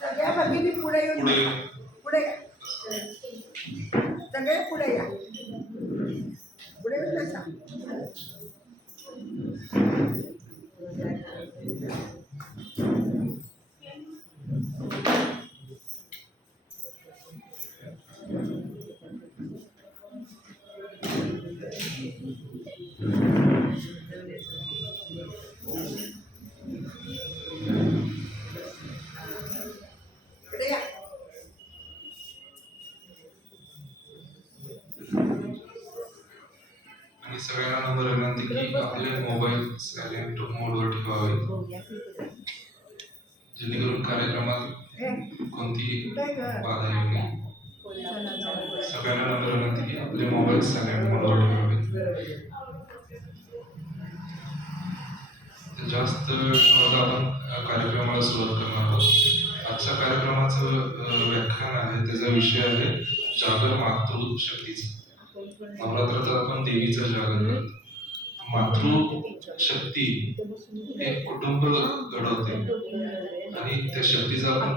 सगळ्या भगिनी पुढे येऊन पुढे सगळे पुढे या पुढे येऊन बसा. आणि सगळ्यांना नम्र विनंती की आपले मोबाईल सायलेंट मोडवर ठेवावे जेणेकरून कार्यक्रमात कोणतीही बाधा येऊ नये. सगळ्यांना नम्र विनंती की आपले मोबाईल सायलेंट मोडवर ठेवावे. जास्त आपण कार्यक्रमाला सुरुवात करणार आहोत. आजच्या कार्यक्रमाचं व्याख्यान आहे, त्याचा विषय आहे जागर मातृशक्तीचा. नवरात्रात आपण देवीचं जागर करतो. मातृशक्ती एक कुटुंब घडवते आणि त्या शक्तीचा आपण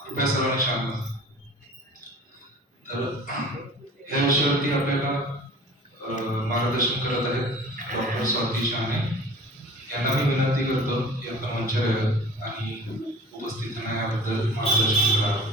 कृपया सर्वांनी शांत. तर ह्या विषयावरती आपल्याला मार्गदर्शन करत आहेत डॉक्टर स्वाती शहाणे. यांना मी विनंती करतो की आपण मंचावर यावं आणि उपस्थित राहण्याबद्दल मार्गदर्शन करावं.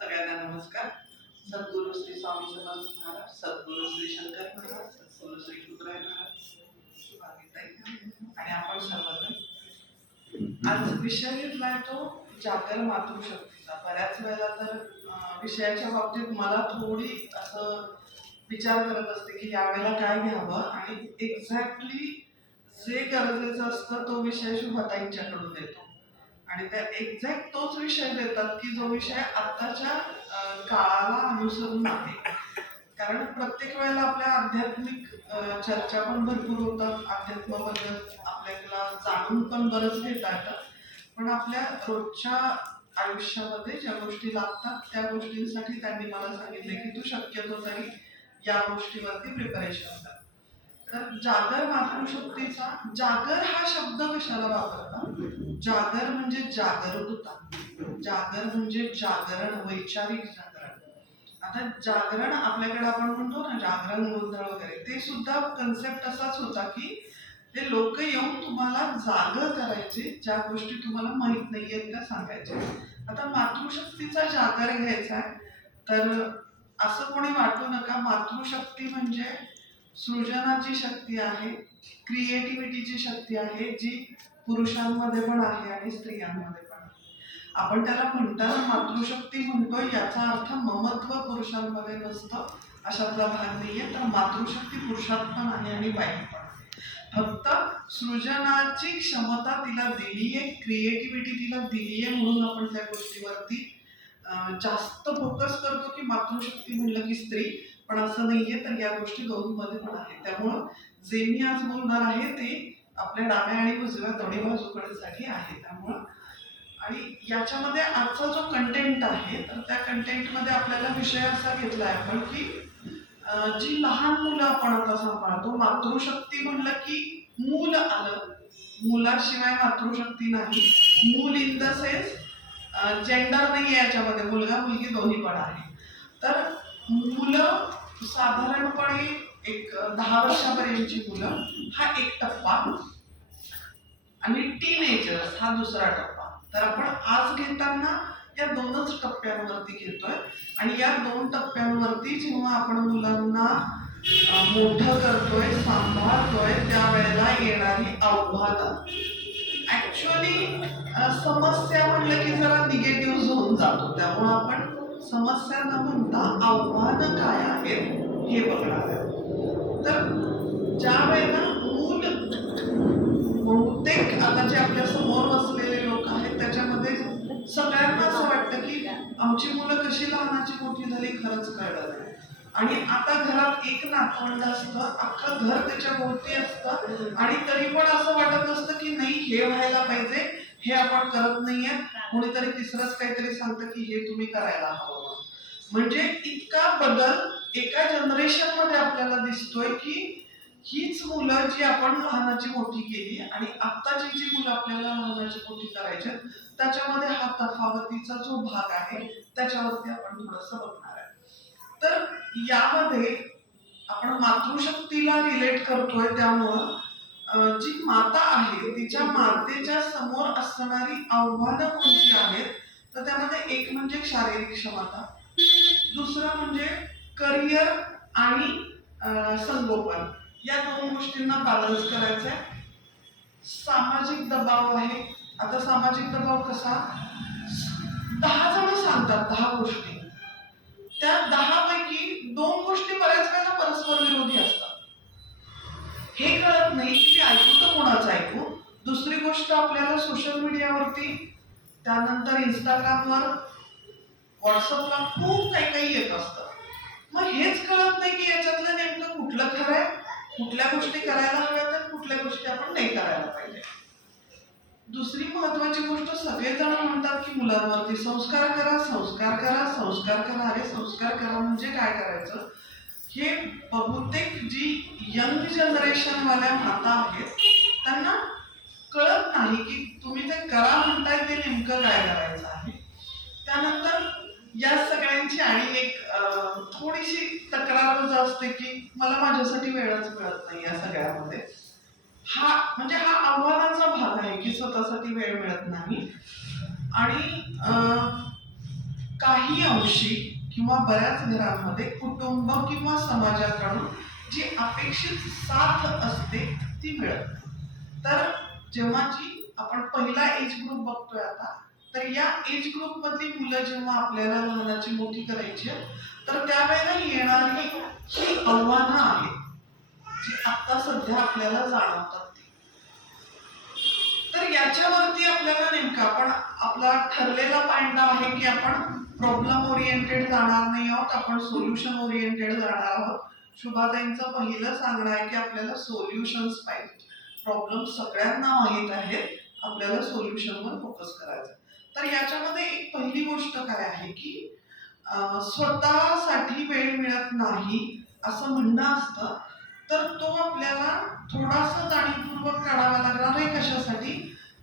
सगळ्यांना नमस्कार. सद्गुरू श्री स्वामी समर्थ महाराज, सद्गुरू श्री शंकर महाराज, सद्गुरू श्री शुक्राय महाराज आणि आपण सर्वजण. आज विषय घेतलाय तो जागर मातृशक्तीचा. बऱ्याच वेळेला तर विषयाच्या बाबतीत मला थोडी असं विचार करत असते की यावेळेला काय घ्यावं आणि एक्झॅक्टली जे गरजेचं असतं तो विषय शुभताईंच्याकडून देतो आणि त्या एक्झॅक्ट तोच विषय देतात की जो विषय आत्ताच्या काळाला अनुसरून आहे. कारण प्रत्येक वेळेला आपल्या आध्यात्मिक चर्चा पण भरपूर होतात, अध्यात्माबद्दल आपल्याला जाणून पण बरंच घेता येतं, पण आपल्या रोजच्या आयुष्यामध्ये ज्या गोष्टी लागतात त्या गोष्टींसाठी त्यांनी मला सांगितले की तू शक्यतो तरी या गोष्टीवरती प्रिपरेशन कर. तर जागर मातृशक्तीचा, जागर हा शब्द कशाला वापरतात? जागर म्हणजे जागरूकता, जागर म्हणजे जागरण, वैचारिक जागरण. आता जागरण आपल्याकडे आपण म्हणतो ना जागरण गोंधळ वगैरे, ते सुद्धा कन्सेप्ट असाच होता की ते लोक येऊन तुम्हाला जागर करायचे, ज्या गोष्टी तुम्हाला माहित नाहीयेत त्या सांगायच्या. आता मातृशक्तीचा जागर घ्यायचा आहे तर असं कोणी वाटू नका. मातृशक्ती म्हणजे सृजनाची शक्ती आहे, क्रिएटिव्हिटीची शक्ती आहे, जी पुरुषांमध्ये पण आहे आणि स्त्रियांमध्ये पण आहे. आपण त्याला म्हणताना मातृशक्ती म्हणतोय याचा अर्थ ममत्व पुरुषांमध्ये नसतं अशातला भाग नाहीये. तर मातृशक्ती पुरुषात पण आहे आणि बाईत पण आहे. फक्त सृजनाची क्षमता तिला दिलीये, क्रिएटिव्हिटी तिला दिलीये म्हणून आपण त्या गोष्टीवरती जास्त फोकस करतो की मातृशक्ती म्हणलं की स्त्री, पण असं नाहीये. तर या गोष्टी दोन्हीमध्ये पण आहे. त्यामुळं जे मी आज बोलणार आहे ते आपल्या डाव्या आणि उजव्या दोन्ही बाजूकडे आहे. त्यामुळं आणि याच्यामध्ये आजचा जो कंटेंट आहे तर त्या कंटेंटमध्ये आपल्याला विषय असा घेतलाय आपण की जी लहान मुलं आपण आता सांभाळतो, मातृशक्ती म्हणलं की मूल आलं, मुलाशिवाय मातृशक्ती नाही. मूल इन द सेन्स जेंडर नाही आहे याच्यामध्ये, मुलगा मुलगी दोन्ही पण आहे. तर मुलं साधारणपणे एक 10 वर्षापर्यंतची मुलं हा एक टप्पा आणि टीनेजर्स हा दुसरा टप्पा. तर आपण आज घेताना या दोनच टप्प्यांवरती घेतोय आणि या 2 टप्प्यांवरती जेव्हा आपण मुलांना मोठं करतोय, सांभाळतोय, त्यावेळेला येणारी आव्हानं, ऍक्च्युअली समस्या म्हणलं की जरा निगेटिव्ह झोन जातो. त्यामुळे आपण समस्या न म्हणता आव्हानं काय आहेत हे बघणार आहे. तर ज्या वेळेला मूल आपल्या समोर बसलेले लोक आहेत त्याच्यामध्ये सगळ्यांना असं वाटतं की आमची मुलं कशी लहानाची मोठी झाली खरंच कळलं नाही. आणि आता घरात एक नातवंड असतं, अख्खं घर त्याच्या भोवती असतं आणि तरी पण असं वाटत असतं की नाही हे व्हायला पाहिजे, हे आपण करत नाहीये. कोणीतरी तिसरंच काहीतरी सांगतं की हे तुम्ही करायला हवं. म्हणजे इतका बदल एका जनरेशन मध्ये आपल्याला दिसतोय की हीच मुलं जी आपण लहानाची मोठी केली आणि आत्ताची जी मुलं आपल्याला लहानाची मोठी करायची त्याच्यामध्ये हा तफावतीचा जो भाग आहे त्याच्यावरती आपण थोडस बघणार आहे. तर यामध्ये आपण मातृशक्तीला रिलेट करतोय त्यामुळं जी माता आहे तिच्या मातेच्या समोर असणारी आव्हानं कोणती आहेत तर त्यामध्ये एक म्हणजे शारीरिक क्षमता, दुसरं म्हणजे करिअर आणि संगोपन, या दोन गोष्टींना बॅलन्स करायचं आहे. सामाजिक दबाव आहे. आता सामाजिक दबाव कसा, 10 जण सांगतात 10 गोष्टी, त्या 10 पैकी 2 गोष्टी बऱ्याच वेळेला परस्पर विरोधी असतात. हे कळत नाही की मी ऐकू तर कोणाचं ऐकू. दुसरी गोष्ट आपल्याला सोशल मीडियावरती, त्यानंतर इंस्टाग्रामवर, व्हॉट्सअपला खूप काही काही येत असतं. मग हेच कळत नाही की याच्यातलं नेमकं कुठलं खरं आहे, कुठल्या गोष्टी करायला हव्यात आणि कुठल्या गोष्टी आपण नाही करायला पाहिजे. दुसरी महत्वाची गोष्ट, सगळेजण म्हणतात की मुलांवरती संस्कार करा, संस्कार करा, संस्कार करा. अरे संस्कार करा म्हणजे काय करायचं, हे बहुतेक जी यंग जनरेशन वाल्या माता आहेत त्यांना कळत नाही की तुम्ही ते करा म्हणताय ते नेमकं काय करायचं आहे. त्यानंतर या सगळ्यांची आणि एक थोडीशी तक्रार असते की मला माझ्यासाठी वेळच मिळत नाही. या सगळ्यामध्ये हा म्हणजे हा आव्हानाचा भाग आहे की स्वतःसाठी वेळ मिळत नाही. आणि काही अंशी किंवा बऱ्याच घरांमध्ये कुटुंब किंवा समाजाकडून जी अपेक्षित साथ असते ती मिळत नाही. तर जेव्हा जी आपण पहिला एज ग्रुप बघतोय आता, तर या एज ग्रुप मधली मुलं जेव्हा आपल्याला लहानाची मोठी करायची तर त्यावेळेला येणारी ही आव्हानं आहेत जी आता सध्या आपल्याला जाणवतात. तर याच्यावरती आपल्याला नेमकं आपण आपला ठरलेला पायंडा आहे की आपण प्रॉब्लेम ओरिएंटेड जाणार नाही आहोत, आपण सोल्युशन ओरिएंटेड जाणार आहोत. शुभाताईंचं पहिलं सांगणं आहे की आपल्याला सोल्युशन्स पाहिजे. प्रॉब्लेम सगळ्यांना माहीत आहेत, आपल्याला सोल्युशनवर फोकस करायचं. तर याच्यामध्ये एक पहिली गोष्ट काय आहे की स्वतःसाठी वेळ मिळत नाही असं म्हणणं असतं, तर तो आपल्याला थोडासा जाणीवपूर्वक काढावा लागणार आहे. कशासाठी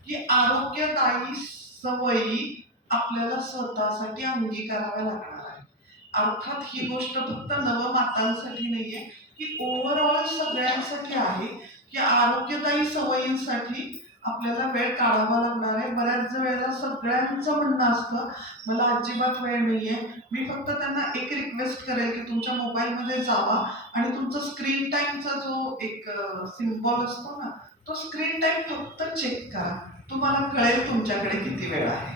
की आरोग्यदायी सवयी आपल्याला स्वतःसाठी अंगीकाराव्या लागणार आहे. अर्थात ही गोष्ट फक्त नवमातांसाठी नाहीये, की ओव्हरऑल सगळ्यांसाठी आहे की आरोग्यदायी सवयींसाठी आपल्याला वेळ काढावा लागणार आहे. बऱ्याच वेळेला सगळ्यांचं म्हणणं असतं मला अजिबात वेळ नाहीये. मी फक्त त्यांना एक रिक्वेस्ट करेल की तुमच्या मोबाईलमध्ये जावा आणि तुमचा स्क्रीन टाइमचा जो एक सिम्बॉल असतो ना, तो स्क्रीन टाइम फक्त चेक करा, तुम्हाला कळेल तुमच्याकडे किती वेळ आहे.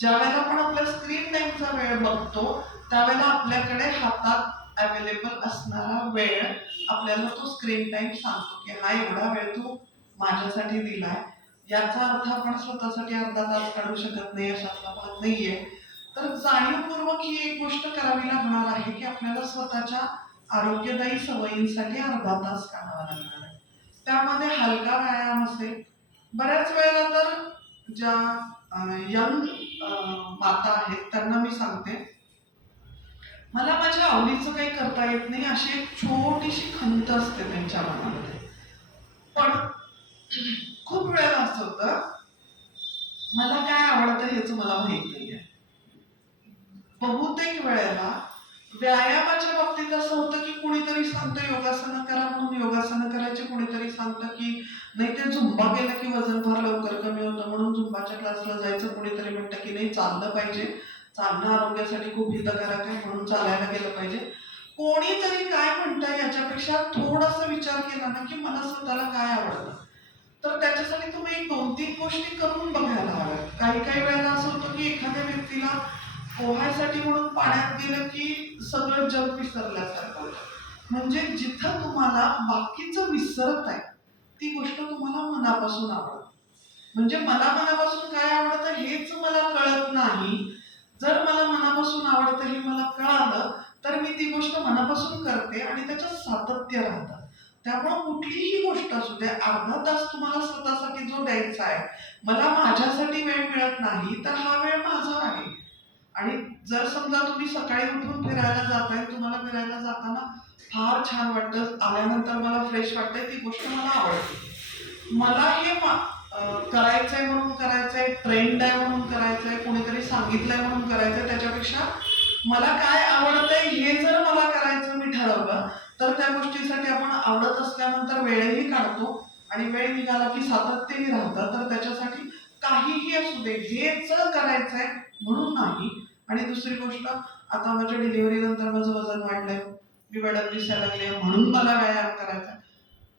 ज्या वेळेला आपण आपल्या स्क्रीन टाइमचा वेळ बघतो त्यावेळेला आपल्याकडे हातात अवेलेबल असणारा वेळ आपल्याला तो स्क्रीन टाइम सांगतो की हा एवढा वेळ तू माझ्यासाठी दिलाय. याचा अर्थ आपण स्वतःसाठी अर्धा तास काढू शकत नाही अशातला भाग नाहीये. तर जाणीवपूर्वक ही एक गोष्ट करावी लागणार आहे की आपल्याला स्वतःच्या आरोग्यदायी सवयींसाठी अर्धा तास काढावा लागणार आहे. त्यामध्ये हलका व्यायाम असेल. बऱ्याच वेळेला तर ज्या यंग माता आहेत त्यांना मी सांगते मला माझ्या आवडीचं काही करता येत नाही अशी एक छोटीशी खंत असते त्यांच्या मनामध्ये. पण खूप वेळेला असं होतं मला काय आवडतं हेच मला माहित नाहीये. बहुतेक वेळेला व्यायामाच्या बाबतीत असं होतं की कुणीतरी सांगतं योगासनं करा म्हणून योगासनं करायचे, कुणीतरी सांगतं की नाही ते झुंबा केलं की वजन फार लवकर कमी होतं म्हणून झुंबाच्या क्लासला जायचं, कुणीतरी म्हणतं की नाही चाललं पाहिजे, चालणं आरोग्यासाठी खूप हितकारक आहे म्हणून चालायला गेलं पाहिजे. कोणीतरी काय म्हणतं याच्यापेक्षा थोडासा विचार केला ना की मला स्वतःला काय आवडतं, तर त्याच्यासाठी तुम्ही 2-3 गोष्टी करून बघायला हव्यात. काही काही वेळेला असं होतं की एखाद्या व्यक्तीला पोहायसाठी म्हणून पाण्यात गेलं की सगळं जग विसरल्यासारखं होतं. म्हणजे जिथं तुम्हाला बाकीचं विसरत आहे ती गोष्ट तुम्हाला मनापासून आवडते. म्हणजे मला मनापासून काय आवडतं हेच मला कळत नाही. जर मला मनापासून आवडतं हे मला कळालं तर मी ती गोष्ट मनापासून करते आणि त्याच्यात सातत्य राहतं. त्यामुळं कुठलीही गोष्ट असू दे, अर्धा तास तुम्हाला स्वतःसाठी जो द्यायचा आहे, मला माझ्यासाठी वेळ मिळत नाही तर हा वेळ माझा आहे. आणि जर समजा तुम्ही सकाळी उठून फिरायला जाताय, तुम्हाला फिरायला जाताना फार छान वाटतं, आल्यानंतर मला फ्रेश वाटतंय, ती गोष्ट मला आवडते. मला हे करायचंय म्हणून करायचंय, ट्रेंड आहे म्हणून करायचंय, कोणीतरी सांगितलंय म्हणून करायचंय, त्याच्यापेक्षा मला काय आवडतंय हे जर मला करायचं मी ठरवलं तर त्या गोष्टीसाठी आपण आवडत असल्यानंतर वेळही काढतो आणि वेळ निघाला की सातत्यही राहतं. तर त्याच्यासाठी काहीही असू दे, हेच करायचंय म्हणून नाही. आणि दुसरी गोष्ट, आता माझ्या डिलिव्हरी नंतर माझं वजन वाढलंय, मी वेडक दिसायला लागले म्हणून मला व्यायाम करायचा,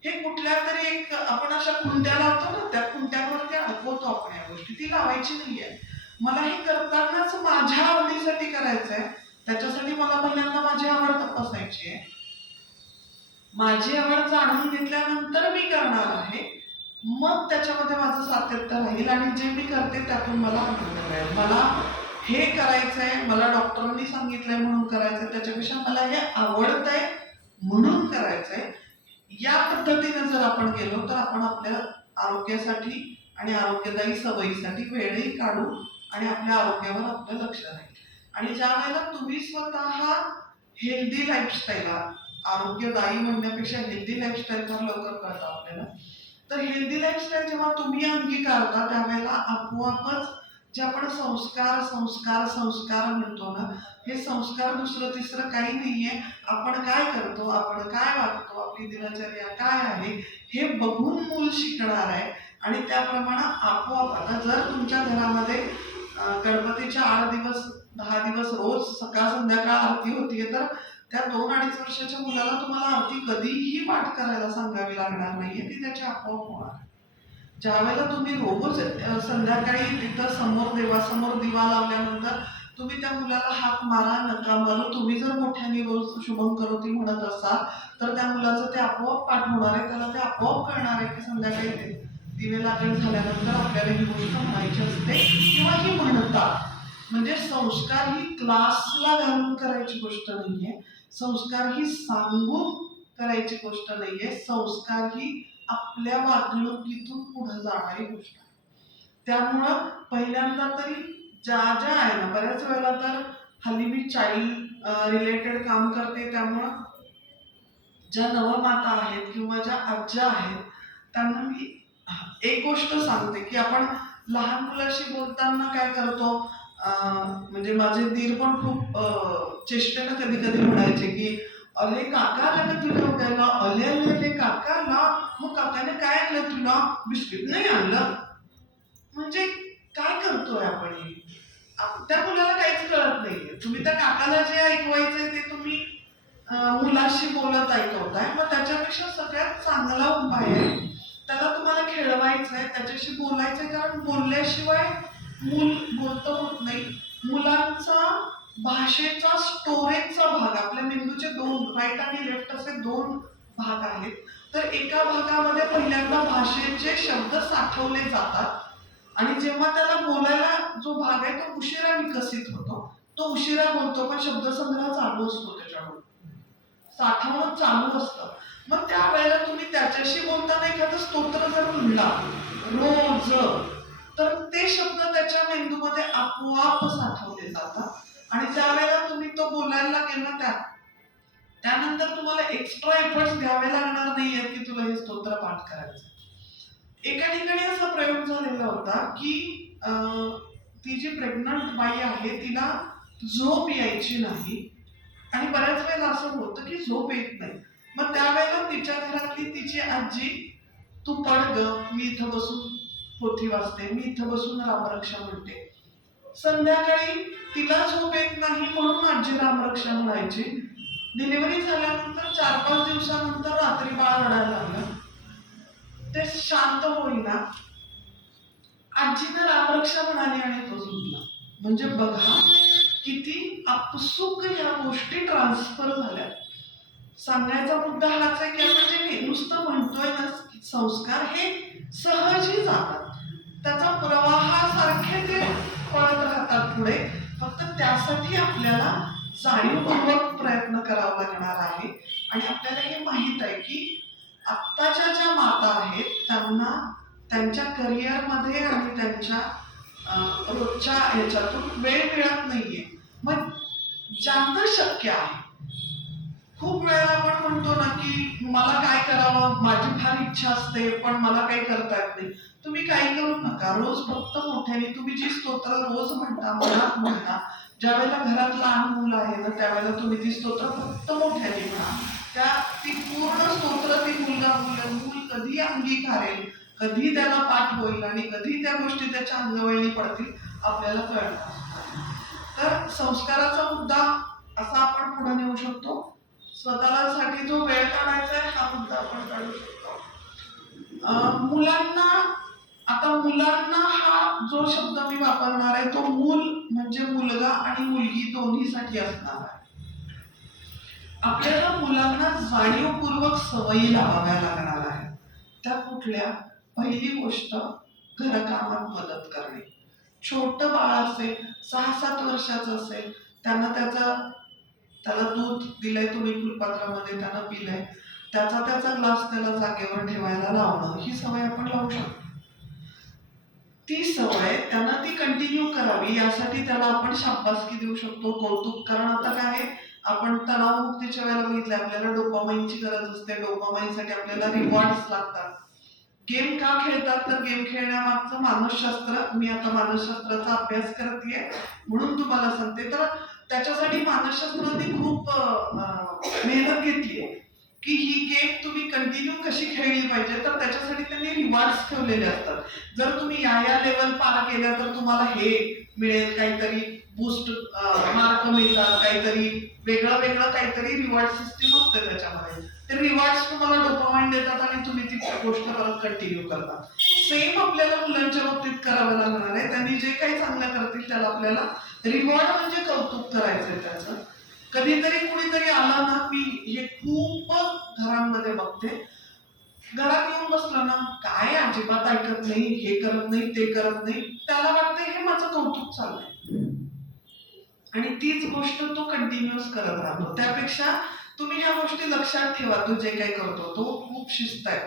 हे कुठल्या तरी एक आपण अशा खुंट्या लावतो ना, त्या खुंट्यांवरती अडकवतो आपण या गोष्टी, ती लावायची नाहीये. मला हे करतानाच माझ्या आवडीसाठी करायचंय, त्याच्यासाठी मला पहिल्यांदा माझी आवड तपासायची आहे. माझी आवड जाणून घेतल्यानंतर मी करणार आहे, मग त्याच्यामध्ये माझं सातत्य राहील आणि जे मी करते त्यातून मला आनंद मिळेल. मला हे करायचंय, मला डॉक्टरांनी सांगितलंय म्हणून करायचंय, त्याच्यापेक्षा मला हे आवडतंय म्हणून करायचंय. या पद्धतीने जर आपण गेलो तर आपण आपल्या आरोग्यासाठी आणि आरोग्यदायी सवयीसाठी वेळही काढू आणि आपल्या आरोग्यावर आपलं लक्ष राहील. आणि ज्या वेळेला तुम्ही स्वतः हेल्दी लाईफस्टाईल, आरोग्यदायी म्हणण्यापेक्षा हेल्दी लाईफस्टाईल फार लवकर कळतं आपल्याला, तर हेल्दी लाईफस्टाईल जेव्हा तुम्ही अंगीकारता त्यावेळेला आपोआपच जे आपण संस्कार संस्कार संस्कार म्हणतो ना, हे संस्कार दुसरं तिसरं काही नाहीये. आपण काय करतो, आपण काय वागतो, आपली दिनचर्या काय आहे हे बघून मूल शिकणार आहे आणि त्याप्रमाणे आपोआप. आता जर तुमच्या घरामध्ये गणपतीच्या 8 दिवस 10 दिवस रोज सकाळ संध्याकाळ आरती होतीये, तर त्या 2-2.5 वर्षाच्या मुलाला तुम्हाला आरती कधीही पाठ करायला सांगावी लागणार नाहीये, ती त्याची आपोआप होणार. ज्या वेळेला तुम्ही रोज संध्याकाळी तिथं समोर देवासमोर दिवा लावल्यानंतर तुम्ही त्या मुलाला हाक मारा नका मारू, तुम्ही जर मोठ्याने रोज शुभम करोती म्हणत असाल तर त्या मुलाचं ते आपोआप पाठ होणार आहे, त्याला ते आपोआप कळणार आहे की संध्याकाळी दिवे लागण झाल्यानंतर आपल्याला ही गोष्ट म्हणायची असते किंवा ही म्हणतात. म्हणजे संस्कार ही क्लासला घालून करायची गोष्ट नाहीये, संस्कार ही सांगून करायची गोष्ट नाहीये, संस्कार ही आपल्या वागणुकीतून पुढे जाणारी गोष्ट आहे. त्यामुळं पहिल्यांदा तरी ज्या ज्या आहे ना, बऱ्याच वेळेला तर हल्ली मी चाइल्ड रिलेटेड काम करते, त्यामुळं ज्या नवमाता आहेत किंवा ज्या आज्या आहेत त्यांना मी एक गोष्ट सांगते की आपण लहान मुलाशी बोलताना काय करतो, म्हणजे माझे दीर पण खूप चेष्टेनं कधी कधी म्हणायचे की अले काका आला का तुला बघायला, अले अले अले काका ला, मग काकाने काय आणलं तुला, बिस्किट नाही आणलं. म्हणजे काय करतोय आपण हे? त्या मुलाला काहीच कळत नाहीये. तुम्ही त्या काकाला जे ऐकवायचंय ते तुम्ही मुलाशी बोलत ऐकवताय. मग त्याच्यापेक्षा सगळ्यात चांगला उपाय आहे, त्याला तुम्हाला खेळवायचंय, त्याच्याशी बोलायचंय, कारण बोलल्याशिवाय मूल बोलतं होत नाही. मुलांचा भाषेचा स्टोरेजचा भाग, आपल्या मेंदूचे 2 राईट आणि लेफ्ट असे 2 भाग आहेत. तर एका भागामध्ये पहिल्यांदा भाषेचे शब्द साठवले जातात आणि जेव्हा त्याला बोलायला जो भाग आहे तो उशिरा विकसित होतो, तो उशिरा बोलतो, पण शब्दसंग्रह चालू असतो, त्याच्यावर साठवणं चालू असतं. मग त्यावेळेला तुम्ही त्याच्याशी बोलताना एखादं स्तोत्र जर म्हणला रोज, तर ते शब्द त्याच्या मेंदूमध्ये आपोआप साठवले जातात आणि त्यावेळेला तुम्ही तो बोलायला लागेल ना, त्यानंतर तुम्हाला एक्स्ट्रा एफर्ट्स घ्यावे लागणार नाहीयेत की तुला हे स्तोत्र पाठ करायचं. एका ठिकाणी असा प्रयोग झालेला होता की ती जी प्रेग्नंट बाई आहे तिला झोप यायची नाही आणि बऱ्याच वेळेला असं होतं की झोप येत नाही. मग त्यावेळेला तिच्या घरातली तिची आजी, तू पड ग, मी इथं बसून पोथी वाचते, मी इथं बसून रामरक्षा म्हणते. संध्याकाळी तिला झोप येत नाही म्हणून आजी रामरक्षा म्हणायची. डिलिव्हरी झाल्यानंतर 4-5 दिवसानंतर रात्री बाळ रडायला लागलं, ते शांत होईना, आजीनं रामरक्षा म्हणाली आणि तो झोपला. म्हणजे बघा किती आपसूक ह्या गोष्टी ट्रान्सफर झाल्या. सांगायचा मुद्दा हाच आहे की आपण जे नुसतं म्हणतोय ना संस्कार, हे सहजही जातात. त्याचा प्रवाहासारखे ते पळत राहतात पुढे. फक्त त्यासाठी आपल्याला जाणीवपूर्वक प्रयत्न करावा लागणार आहे. आणि आपल्याला हे माहित आहे की आत्ताच्या ज्या माता आहेत त्यांना त्यांच्या करिअरमध्ये आणि त्यांच्या रोजच्या ह्याच्यातून वेळ मिळत नाहीये. मग ज्यांना शक्य आहे, खूप वेळा आपण म्हणतो ना की मला काय करावं, माझी फार इच्छा असते पण मला काही करता येत नाही. तुम्ही काही करू नका. रोज फक्त मोठ्याने तुम्ही जी स्तोत्र रोज म्हणता, मनात म्हणता, ज्या वेळेला घरात लहान मुलं आहे ना त्यावेळेला तुम्ही ती स्तोत्र फक्त मोठ्याने म्हणा. ती पूर्ण स्तोत्र ती मूल कधी अंगीकारेल, कधी त्याला पाठ होईल आणि कधी त्या गोष्टी त्याच्या अंगवळणी पडतील आपल्याला कळणार. तर संस्काराचा मुद्दा असा आपण पुढे नेऊ शकतो. स्वतःला साठी जो वेळ काढायचा आहे हा मुद्दा आपण काढू शकतो. मुलांना हा जो शब्द मी वापरणार आहे तो मूल म्हणजे मुलगा आणि मुलगी दोन्हीसाठी असणार आहे. आपल्याला मुलांना जाणीवपूर्वक सवयी लावाव्या लागणार आहे. त्या कुठल्या? पहिली गोष्ट घरकामात मदत करणे. छोटं बाळ असेल, 6-7 वर्षाचं असेल, त्याला दूध दिलंय तुम्ही फुलपात्रामध्ये, त्यानं पिलंय, त्याचा ग्लास त्याला जागेवर ठेवायला लावणं, ही सवय आपण लावू शकतो. ती सवय त्यानं ती कंटिन्यू करावी यासाठी त्याला आपण शाबासकी देऊ शकतो, कौतुक. कारण आता काय आहे, आपण तणावमुक्तीच्या वेळेला बघितलं आपल्याला डोपामाइनची गरज असते. डोपामाइनसाठी आपल्याला रिवॉर्ड्स लागतात. गेम का खेळतात तर गेम खेळण्यामागचं मानसशास्त्र, मी आता मानसशास्त्राचा अभ्यास करतेय म्हणून तुम्हाला सांगते. तर त्याच्यासाठी मानसशास्त्राने खूप मेहनत घेतली आहे की ही गेम तुम्ही कंटिन्यू कशी खेळली पाहिजे. तर त्याच्यासाठी त्यांनी रिवॉर्ड्स ठेवलेले असतात. जर तुम्ही या लेवल पार केल्या तर तुम्हाला हे मिळेल, काहीतरी बूस्ट मार्क मिळतात, काहीतरी वेगळं काहीतरी रिवॉर्ड सिस्टीम असते त्याच्यामध्ये. ते रिवॉर्ड्स तुम्हाला डोपामाइन देतात आणि तुम्ही ती गोष्ट परत कंटिन्यू करता. सेम आपल्याला मुलांच्या बाबतीत करावं लागणार आहे. त्यांनी जे काही चांगलं करतील त्याला आपल्याला रिवॉर्ड म्हणजे कौतुक करायचंय त्याचं. कधीतरी कुणीतरी आलं ना, मी हे खूप घरांमध्ये बघते, घरात येऊन बसलं ना, काय अजिबात ऐकत नाही, हे करत नाही, ते करत नाही, त्याला वाटतं हे माझं कौतुक चाललंय आणि तीच गोष्ट तो कंटिन्युअस करत राहतो. त्यापेक्षा तुम्ही ह्या गोष्टी लक्षात ठेवा. तो जे काही करतो तो खूप शिस्त आहे,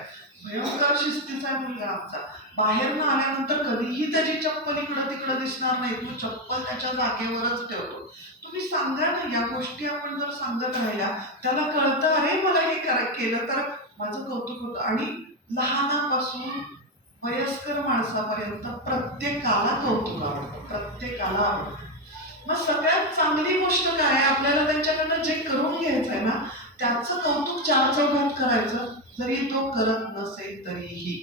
भयंकर शिस्तीचा मुलगा आमचा. बाहेर ना आल्यानंतर कधीही त्याची चप्पल इकडं तिकडं दिसणार नाही. तो चप्पल त्याच्या जागेवरच ठेवतो. तुम्ही सांगा ना, या गोष्टी आपण जर सांगत राहिल्या त्याला कळतं, अरे मला हे केलं तर माझं कौतुक होतं. आणि लहानापासून वयस्कर माणसापर्यंत प्रत्येकाला कौतुक आवडतं, प्रत्येकाला आवडतं. मग सगळ्यात चांगली गोष्ट काय आहे, आपल्याला त्यांच्याकडनं जे करून घ्यायचं आहे ना त्याचं कौतुक 4 चौघात करायचं. जरी तो करत नसेल तरीही,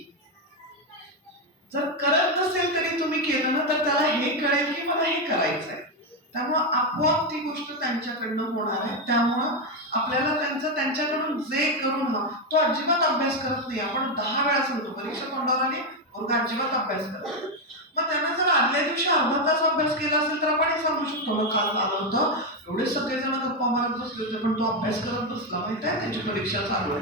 जर करत नसेल तरी तुम्ही केलं ना तर त्याला हे कळेल की मला हे करायचंय. त्यामुळं आपोआप ती गोष्ट त्यांच्याकडनं होणार आहे. त्यामुळं आपल्याला त्यांच्याकडून जे करून तो अजिबात अभ्यास करत नाही. आपण 10 वेळा सांगतो परीक्षा तोंडावर आली, वर्ग अजिबात अभ्यास करत. मग त्यांना जर आदल्या दिवशी अर्धा तास अभ्यास केला असेल तर आपण हे सांगू शकतो, काल आलं होतं, एवढे सगळेजण गप्पा मारत बसले होते पण तो अभ्यास करत बसला, माहिती आहे त्याची परीक्षा चालू आहे,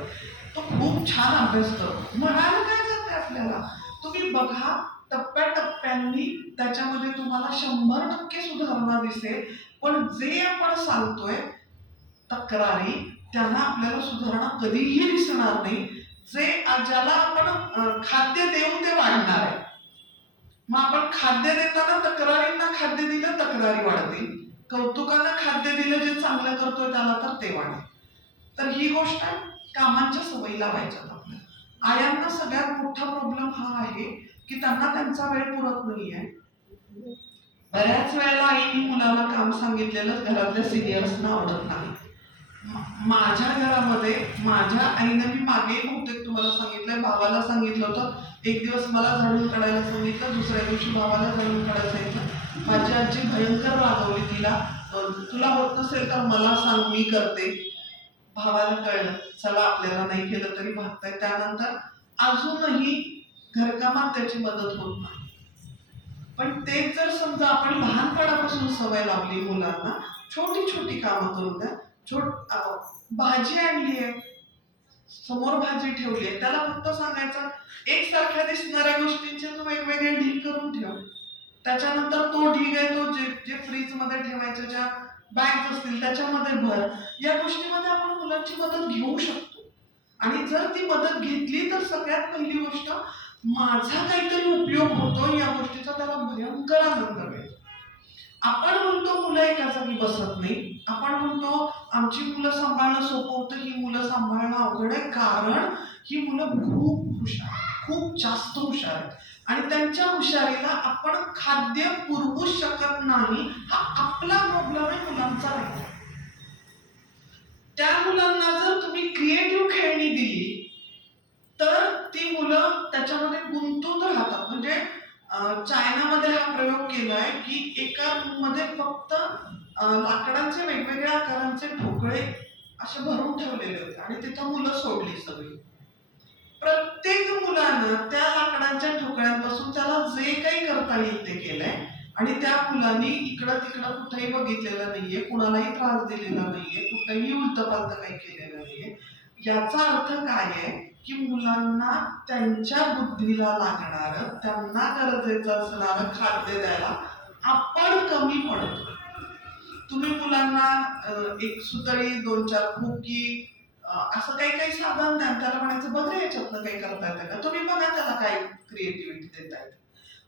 तो खूप छान अभ्यास करतो. म्हणायला काय जाते आपल्याला. तुम्ही बघा, टप्प्याटप्प्यांनी त्याच्यामध्ये तुम्हाला 100% सुधारणा दिसेल. पण जे आपण सांगतोय तक्रारी, त्यांना आपल्याला सुधारणा कधीही दिसणार नाही. ज्याला आपण खाद्य देऊन ते वाढणार आहे. मग आपण खाद्य देताना तक्रारींना खाद्य दिलं, तक्रारी वाढतील. कौतुकानं खाद्य दिलं, जे चांगलं करतोय त्याला, तर ते वाढेल. तर ही गोष्ट कामांच्या सवयी लावायच्यात आपल्याला. आयांना सगळ्यात मोठा प्रॉब्लेम हा आहे की त्यांना त्यांचा वेळ पुरत नाहीये. बऱ्याच वेळेला आईने मुलाला काम सांगितलेलं घरातल्या सिनियर्सना आवडत नाही. माझ्या घरामध्ये माझ्या आईने, मी मागे बहुतेक तुम्हाला सांगितलंय, भावाला सांगितलं होतं, एक दिवस मला झाडून काढायला सांगितलं, दुसऱ्या दिवशी भावाला झाडून काढायला सांगितलं. माझी आजी भयंकर रागवली तिला, तुला होत नसेल तर मला सांग, मी करते. भावाला कळलं, चला आपल्याला नाही केलं तरी भागताय. त्यानंतर अजूनही घरकामात त्याची मदत होत नाही. पण तेच जर समजा आपण लहानपणापासून सवय लावली मुलांना, छोटी छोटी कामं करून द्या. भाजी आणली आहे, समोर भाजी ठेवली आहे, त्याला फक्त सांगायचं एकसारख्या दिसणाऱ्या गोष्टींचे तू वेगवेगळे ढीग करून ठेव. त्याच्यानंतर तो ढीग आहे तो जे जे फ्रीज मध्ये ठेवायच्या ज्या बॅग्स असतील त्याच्यामध्ये भर. या गोष्टीमध्ये आपण मुलांची मदत घेऊ शकतो. आणि जर ती मदत घेतली तर सगळ्यात पहिली गोष्ट माझा काहीतरी उपयोग होतो या गोष्टीचा त्याला भयंकर आनंद मिळतो. आपण म्हणतो मुलं एका जागी बसत नाही, आपण म्हणतो आमची मुलं सांभाळणं सोपं होतं, ही मुलं सांभाळणं अवघड आहे, कारण ही मुलं खूप हुशार, खूप जास्त हुशार आहेत आणि त्यांच्या हुशारीला आपण खाद्य पुरवू शकत नाही. हा आपला प्रॉब्लेम आहे, मुलांचा नाही. त्या मुलांना जर तुम्ही क्रिएटिव्ह खेळणी दिली तर ती मुलं त्याच्यामध्ये गुंतून राहतात. म्हणजे चायनामध्ये हा प्रयोग केलाय की एका रूम मध्ये फक्त लाकडांचे वेगवेगळ्या आकारांचे ठोकळे असे भरून ठेवलेले होते आणि तिथं मुलं सोडली सगळी. प्रत्येक मुलानं त्या लाकडांच्या ठोकळ्यांपासून त्याला जे काही करता येईल ते केलंय आणि त्या मुलांनी इकडं तिकडं कुठेही बघितलेलं नाहीये, कुणालाही त्रास दिलेला नाहीये, कुठेही उलटपालट काही केलेलं नाहीये. याचा अर्थ काय आहे की मुलांना त्यांच्या बुद्धीला लागणारं, त्यांना गरजेचं असणारं खाद्य द्यायला आपण कमी पडतो. तुम्ही मुलांना एक सुतळी, 2-4 खोकी असं काही काही साधन द्या, त्याला म्हणायचं बघ रे याच्यातनं काही करता येतं का, तुम्ही बघा त्याला काय क्रिएटिव्हिटी देता येते.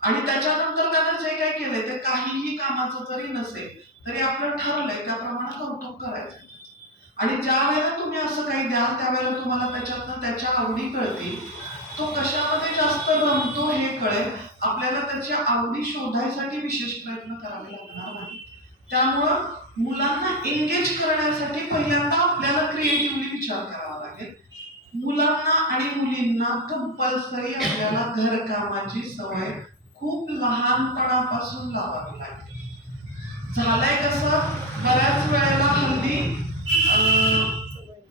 आणि त्याच्यानंतर त्यानं जे काही केलंय ते काहीही कामाचं जरी नसेल तरी आपलं ठरलंय त्याप्रमाणे कौतुक करायचं. आणि ज्या वेळेला तुम्ही असं काही द्याल त्यावेळेला तुम्हाला त्याच्यातनं त्याच्या आवडी कळतील, तो कशामध्ये जास्त रमतो हे कळेल. आपल्याला त्याच्या आवडी शोधायसाठी विशेष प्रयत्न करावे लागणार नाही. त्यामुळं मुलांना एंगेज करण्यासाठी पहिल्यांदा आपल्याला क्रिएटिव्हली विचार करावा लागेल. मुलांना आणि मुलींना कंपल्सरी आपल्याला घरकामाची सवय खूप लहानपणापासून लावावी लागेल. झालंय कसं, बऱ्याच वेळेला हल्ली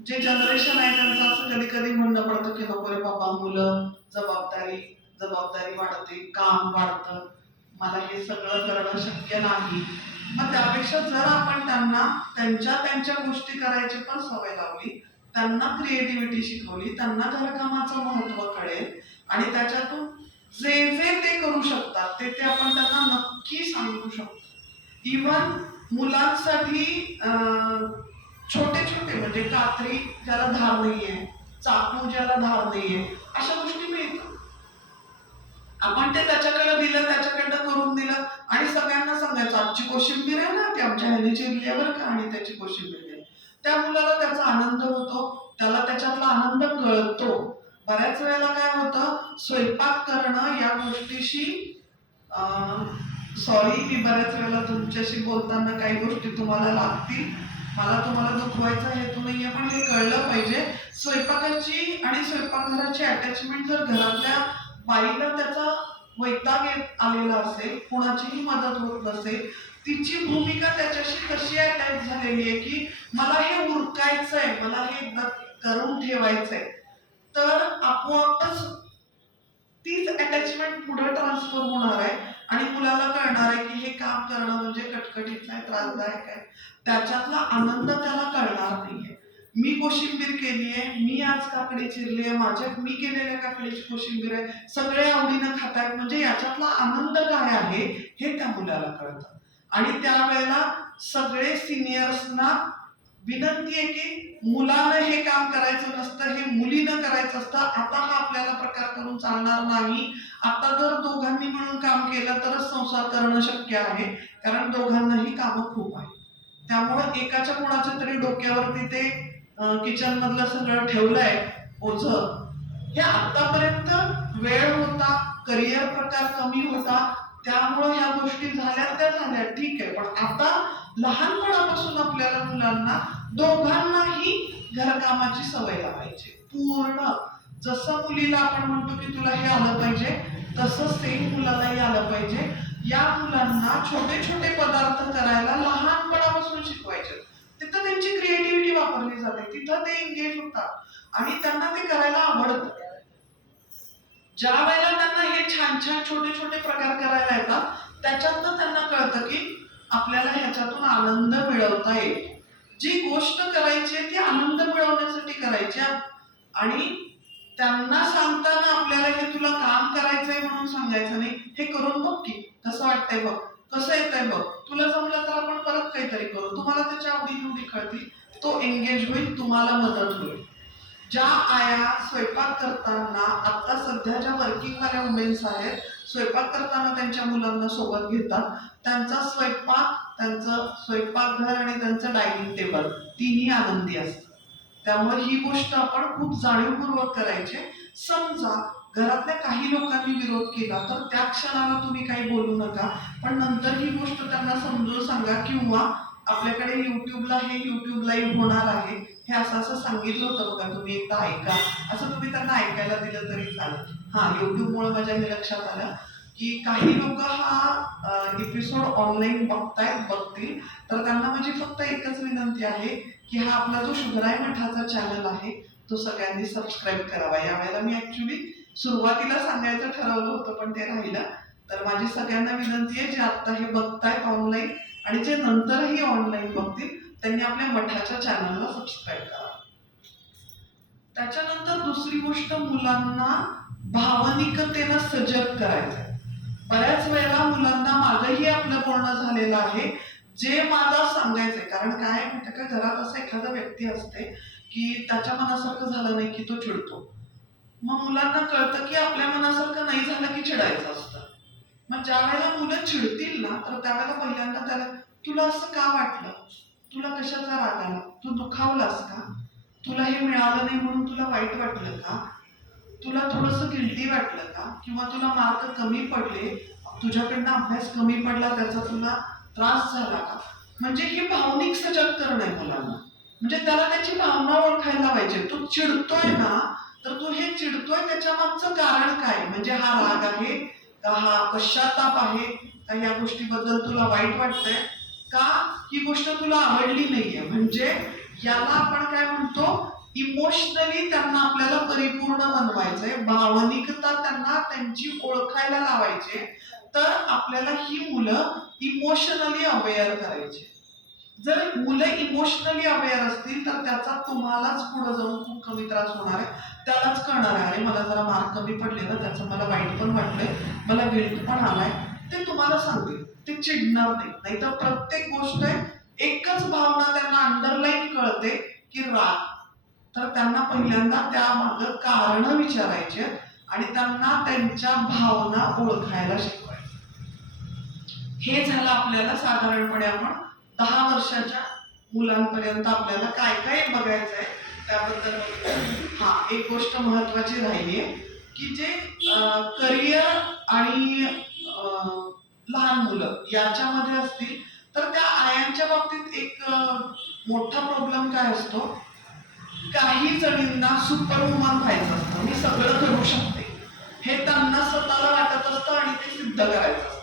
जे जनरेशन आहे त्यांचं असं कधी कधी म्हणणं पडतं की नको रे बाबा, मुलं जबाबदारी वाढते, काम वाढतं, मला हे सगळं करणं शक्य नाही. मग त्यापेक्षा जर आपण त्यांना त्यांच्या गोष्टी करायची पण सवय लावली, त्यांना क्रिएटिव्हिटी शिकवली, त्यांना घरकामाचं महत्व कळेल आणि त्याच्यातून जे जे ते करू शकतात ते ते आपण त्यांना नक्की सांगू शकतो. इव्हन मुलांसाठी छोटे छोटे म्हणजे कात्री ज्याला धार नाहीये, चाकू ज्याला धार नाहीये, अशा गोष्टी मिळतात. आपण ते त्याच्याकडे दिलं, त्याच्याकडनं करून दिलं आणि सगळ्यांना सांगायचं आजची कोशिंबीर आहे ना ती आमच्या ह्याने चिरली बरं का आणि त्याची कोशिंबीर आहे. त्या मुलाला त्याचा आनंद होतो, त्याला त्याच्यातला आनंद कळतो. बऱ्याच वेळेला काय होतं, स्वयंपाक करणं या गोष्टीशी सॉरी मी बऱ्याच वेळेला तुमच्याशी बोलताना काही गोष्टी तुम्हाला लागतील, मला तुम्हाला दुखवायचा हेतू नाहीये, पण हे कळलं पाहिजे. स्वयंपाकाची आणि स्वयंपाकघराची अटॅचमेंट जर घरातल्या बाईला त्याचा वैताग येत आलेला असेल, कोणाचीही मदत होत नसेल, तिची भूमिका त्याच्याशी कशी अटॅच झालेली आहे की मला हे उरकायचंय, मला हे एकदा करून ठेवायचंय, तर आपोआपच तीच अटॅचमेंट पुढे ट्रान्सफर होणार आहे आणि मुलाला कळणार आहे की हे काम करणं म्हणजे कटकटीचं आहे, त्रासदायक आहे. त्याच्यातला आनंद त्याला कळणार नाहीये. मी कोशिंबीर केली आहे, मी आज काकडी चिरली आहे, मी केलेल्या काकडीची कोशिंबीर आहे, सगळे आवडीनं खातायत, म्हणजे याच्यातला आनंद काय आहे हे त्या मुलाला कळतं. आणि त्यावेळेला सगळे सिनियर्सना विनंती आहे की मुलानं हे काम करायचं नसतं, हे मुलीनं करायचं असतं. आता हा आपल्याला प्रकार करून चालणार नाही. आता जर दोघांनी मिळून काम केलं तरच संसार करणं शक्य आहे, कारण दोघांनाही कामं खूप आहे. त्यामुळं एकाच्या कोणाच्या तरी डोक्यावरती ते किचन मधलं सगळं ठेवलंय ओझं. हे आतापर्यंत वेळ होता, करिअर प्रकार कमी होता, त्यामुळं ह्या गोष्टी झाल्या त्या झाल्या, ठीक आहे. पण आता लहानपणापासून आपल्याला मुलांना दोघांनाही घरकामाची सवय लावायची पूर्ण. जसं मुलीला आपण म्हणतो की तुला हे आलं पाहिजे, तसंच सेम मुलालाही आलं पाहिजे. या मुलांना छोटे छोटे पदार्थ करायला लहानपणापासून शिकवायचे. तिथं त्यांची क्रिएटिव्हिटी वापरली जाते, तिथं ते एंगेज होतात आणि त्यांना ते करायला आवडतं. ज्या वेळेला त्यांना हे छान छान छोटे छोटे प्रकार करायला येतात, त्याच्यातनं त्यांना कळतं की आपल्याला ह्याच्यातून आनंद मिळवता येईल. जी गोष्ट करायची ती आनंद मिळवण्यासाठी करायची. आणि त्यांना सांगताना आपल्याला हे तुला काम करायचंय म्हणून सांगायचं नाही, हे करून बघ की कसं वाटतंय बघ, कसं येतंय बघ, तुला जमलं तर आपण परत काहीतरी करू, तुम्हाला त्याच्या आवडीनिवडी कळतील, तो एंगेज होईल, तुम्हाला मदत होईल. ज्या आया स्वयंपाक करताना आता सध्या ज्या वर्किंगवाल्या वुमेन्स आहेत, स्वयंपाक करताना त्यांच्या मुलांना सोबत घेतात, त्यांचा त्यांचं स्वयंपाकघर आणि त्यांचं डायनिंग टेबल तिन्ही आनंदी असतं. त्यामुळे ही गोष्ट आपण खूप जाणीवपूर्वक करायची. समजा घरातल्या काही लोकांनी विरोध केला तर त्या क्षणाला तुम्ही काही बोलू नका, पण नंतर ही गोष्ट त्यांना समजून सांगा, किंवा आपल्याकडे युट्यूब लाईव्ह होणार आहे, हे असं सांगितलं होतं बघा, तुम्ही एकदा ऐका, असं तुम्ही त्यांना ऐकायला दिलं तरी चालेल. युट्यूबमुळे माझ्या हे लक्षात आलं की काही लोक हा एपिसोड ऑनलाईन बघतील, तर त्यांना माझी फक्त एकच विनंती आहे की हा आपला जो शुभराय मठाचा चॅनल आहे तो सगळ्यांनी सबस्क्राईब करावा. यावेळेला मी ऍक्च्युली सुरुवातीला सांगायचं ठरवलं होतं पण ते राहिलं. तर माझी सगळ्यांना विनंती आहे, जे आता हे बघतायत ऑनलाईन आणि जे नंतरही ऑनलाईन बघतील, त्यांनी आपल्या मठाच्या चॅनलला सबस्क्राईब करावं. त्याच्यानंतर दुसरी गोष्ट, मुलांना भावनिकतेनं सजग करायचं. बऱ्याच वेळेला मुलांना मागंही आपलं बोलणं झालेलं आहे, जे मला सांगायचंय, कारण काय माहिती का, घरात असा एखादा व्यक्ती असते की त्याच्या मनासारखं झालं नाही की तो चिडतो. मग मुलांना कळतं की आपल्या मनासारखं नाही झालं की चिडायचं असतं. मग ज्या वेळेला मुलं चिडतील ना, तर त्यावेळेला पहिल्यांदा त्याला, तुला असं का वाटलं, तुला कशाचा राग आला, तू दुखावलास का, तुला हे मिळालं नाही म्हणून तुला वाईट वाटलं का, तुला थोडंसं गिल्टी वाटलं का, किंवा तुला मार्क कमी पडले, तुझ्याकडनं अभ्यास कमी पडला, त्याचा तुला त्रास झाला का. म्हणजे ही भावनिक सजग करणं आहे मुलांना. म्हणजे त्याला त्याची भावना ओळखायला पाहिजे. तू चिडतोय ना, तर तू हे चिडतोय त्याच्या मागचं कारण काय, म्हणजे हा राग आहे का, हा पश्चाताप आहे का, या गोष्टीबद्दल तुला वाईट वाटतंय का, ही गोष्ट तुला आवडली नाहीये. म्हणजे याला आपण काय म्हणतो, इमोशनली त्यांना आपल्याला परिपूर्ण बनवायचंय, भावनिकता त्यांना त्यांची ओळखायला लावायचे. तर आपल्याला ही मुलं इमोशनली अवेअर करायची. जर मुलं इमोशनली अवेअर असतील तर त्याचा तुम्हालाच पुढे जाऊन खूप कमी त्रास होणार आहे. त्यालाच कळणार आहे, अरे मला जरा मार्क कमी पडले ना, त्याचं मला वाईट पण वाटलंय, मला गिल्ट पण आलाय, ते तुम्हाला सांगतील, ते चिडणार नाही. नाहीतर प्रत्येक गोष्ट एकच भावना त्यांना अंडरलाईन कळते की राग, तर त्यांना पहिल्यांदा त्यामागं कारण विचारायचे आणि त्यांना त्यांच्या भावना ओळखायला शिकवायचे. हे झालं आपल्याला साधारणपणे आपण 10 वर्षाच्या मुलांपर्यंत आपल्याला काय काय बघायचंय त्याबद्दल. एक गोष्ट महत्वाची राहिली आहे की जे करिअर आणि लहान मुलं याच्यामध्ये असतील, तर त्या आयांच्या बाबतीत एक मोठा प्रॉब्लेम काय असतो, काही जणींना सुपरवुमन व्हायचं असतं, मी सगळं करू शकते, हे त्यांना स्वतःला वाटत असतं आणि ते सिद्ध करायचं असतं.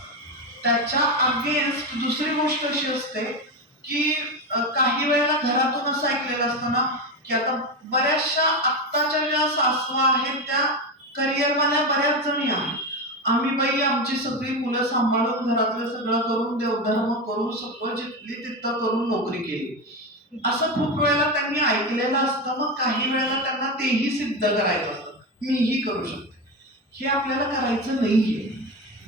त्याच्या अगेन्स्ट दुसरी गोष्ट अशी असते की काही वेळेला घरातून असं ऐकलेलं असतं ना की आता बऱ्याचशा आत्ताच्या ज्या सासवा आहेत त्या करिअरमध्ये बऱ्याच जणी आहेत, आम्ही बाई आमची सगळी मुलं सांभाळून घरातलं सगळं करून देवधर्म करून सगळं जिथली तिथं करून नोकरी केली, असं खूप वेळेला त्यांनी ऐकलेलं असतं. मग काही वेळेला त्यांना तेही सिद्ध करायचं असतं, मीही करू शकते. हे आपल्याला करायचं नाहीये.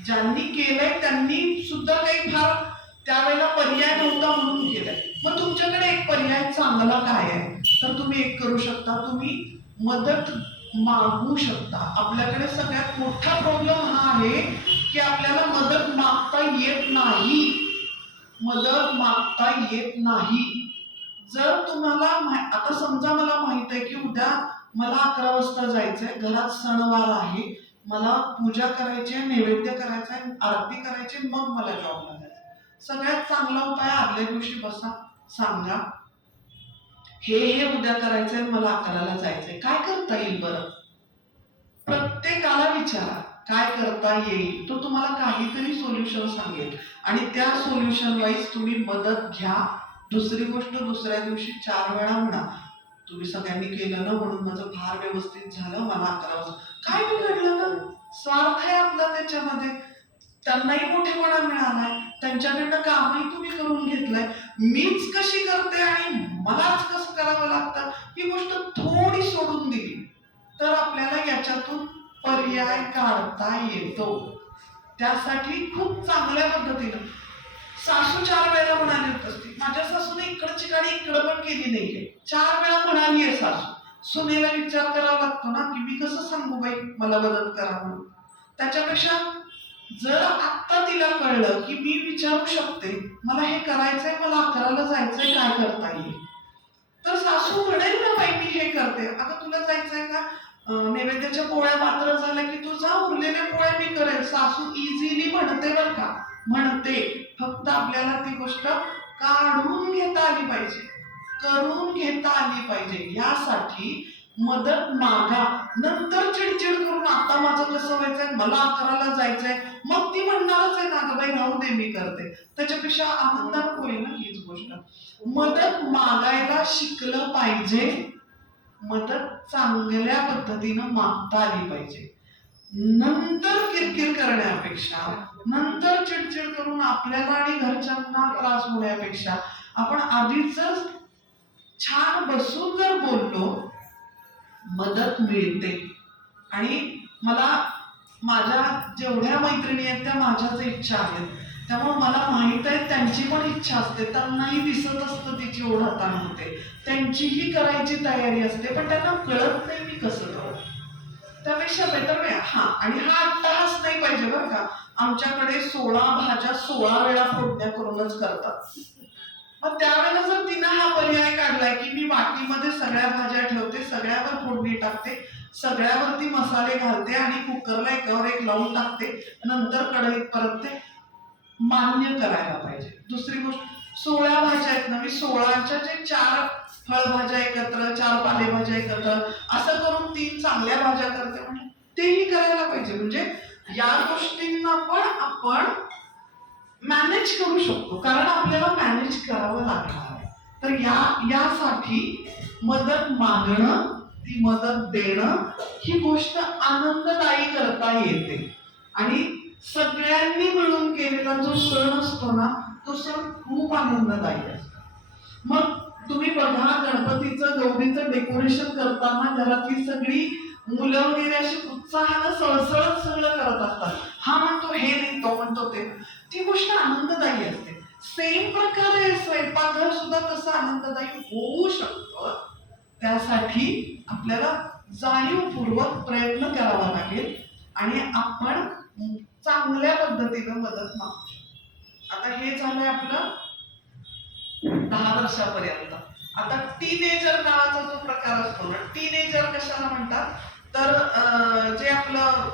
ज्यांनी केलंय त्यांनी सुद्धा काही फार त्यावेळेला पर्याय नव्हता म्हणून केलंय. मग तुमच्याकडे एक पर्याय चांगला काय आहे, तर तुम्ही एक करू शकता, तुम्ही मदत मागू शकता. आपल्याकडे सगळ्यात मोठा प्रॉब्लेम हा आहे की आपल्याला मदत मागता येत नाही. मदत मागता येत नाही. जर तुम्हाला आता समजा मला माहित आहे की उद्या मला 11 वाजता जायचंय, घरात सणवार आहे, मला पूजा करायची आहे, नैवेद्य करायचा आहे, आरती करायची, मग मला जॉबला जायचं. सगळ्यात चांगला उपाय, आदल्या दिवशी बसा, सांगा हे उद्या करायचंय, मला 11ला जायचंय, काय करता येईल बरं. प्रत्येकाला विचारा काय करता येईल, तो तुम्हाला काहीतरी सोल्युशन सांगेल आणि त्या सोल्युशन वाईज तुम्ही मदत घ्या. दुसरी गोष्ट, दुसऱ्या दिवशी 4 वेळा म्हणा, तुम्ही सगळ्यांनी केलं ना म्हणून माझं फार व्यवस्थित झालं, मला 11 वाजता. काय बिघडलं ना, स्वार्थ आहे आपला त्याच्यामध्ये. त्यांनाही मोठेपणा मिळालाय, त्यांच्याकडनं कामही तुम्ही करून घेतलंय, मीच कशी करते आणि मलाच कसं करावं लागतं ही गोष्ट थोडी सोडून दिली तर आपल्याला याच्यातून पर्याय काढता येतो. त्यासाठी खूप चांगल्या पद्धतीनं सासू 4 वेळा म्हणाली होत असती. माझ्या सासूने इकडची गाडी इकडं पण केली नाहीये, 4 वेळा म्हणाली आहे सासू. सुनेला विचार करावा लागतो ना की मी कसं सांगू बाई मला मदत करा म्हणून. त्याच्यापेक्षा जर आत्ता तिला कळलं की मी विचारू शकते मला हे करायचंय, मला 11ला जायचंय, काय करता येईल, तर सासू म्हणेल ना बाई मी हे करते. अगं तुला जायचंय का, नैवेद्याच्या पोळ्या मात्र झाल्या की तू जा, उरलेल्या पोळ्या मी करेल. सासू इझिली म्हणते बरं का, म्हणते. फक्त आपल्याला ती गोष्ट काढून घेता आली पाहिजे, करून घेता आली पाहिजे. यासाठी मदत मागा. नंतर चिडचिड करून आता माझं कसं व्हायचंय, मला 11ला जायचंय, मग ती म्हणणारच आहे ना ग बाई राहू दे मी करते. त्याच्यापेक्षा आनंदानं होईल ना हीच गोष्ट. मदत मागायला शिकलं पाहिजे. मदत चांगल्या पद्धतीनं मागता आली पाहिजे. नंतर किरकिर करण्यापेक्षा, नंतर चिडचिड करून आपल्याला आणि घरच्यांना त्रास होण्यापेक्षा आपण आधीच छान बसून जर बोललो मदत मिळते. आणि मला माझ्या जेवढ्या मैत्रिणी आहेत त्या माझ्याच इच्छा आहेत, त्यामुळे मला माहित आहे त्यांची पण इच्छा असते, त्यांनाही दिसत असतं तिची ओढ हाताने होते, त्यांचीही करायची तयारी असते, पण त्यांना कळत नाही मी कसं करू. त्यापेक्षा बेटर नाही हा. आणि हा अट्टाहास नाही पाहिजे बरं का. आमच्याकडे 16 भाज्या 16 वेळा फोडण्या करूनच करतात. मग त्यावेळेला जर तिनं हा पर्याय काढलाय की मी वाटीमध्ये सगळ्या भाज्या ठेवते, सगळ्यावर फोडणी टाकते, सगळ्यावरती मसाले घालते आणि कुकरला एकावर एक लावून टाकते, नंतर कढईत परतते, मान्य करायला पाहिजे. दुसरी गोष्ट 16 भाज्या आहेत ना, मी 16च्या जे 4 फळभाज्या एकत्र, 4 पालेभाज्या एकत्र असं करून 3 चांगल्या भाज्या करते, म्हणजे तेही करायला पाहिजे. म्हणजे या गोष्टींना पण आपण मॅनेज करू शकतो, कारण आपल्याला मॅनेज करावं लागणार आहे. तर यासाठी मदत मागणं, ती मदत देणं ही गोष्ट आनंददायी करता येते. आणि सगळ्यांनी मिळून केलेला जो सण असतो ना तो सण खूप आनंददायी असतो. मग तुम्ही बघा गणपतीचं गौरीचं डेकोरेशन करताना घरातली सगळी मुलं वगैरे अशी उत्साहानं सळसळत सगळं करत असतात. हा म्हणतो हे नाही, तो म्हणतो ते. ती गोष्ट आनंददायी असते. सेम प्रकारे स्वयंपाकघर सुद्धा तसं आनंददायी होऊ शकतं. त्यासाठी आपल्याला जाणीवपूर्वक प्रयत्न करावा लागेल आणि आपण चांगल्या पद्धतीनं मदत मागू शकतो. आता हे झालंय आपलं 10 वर्षापर्यंत. आता टीनेजर नावाचा जो प्रकार असतो ना, टीनेजर कशाला म्हणतात, तर जे आपलं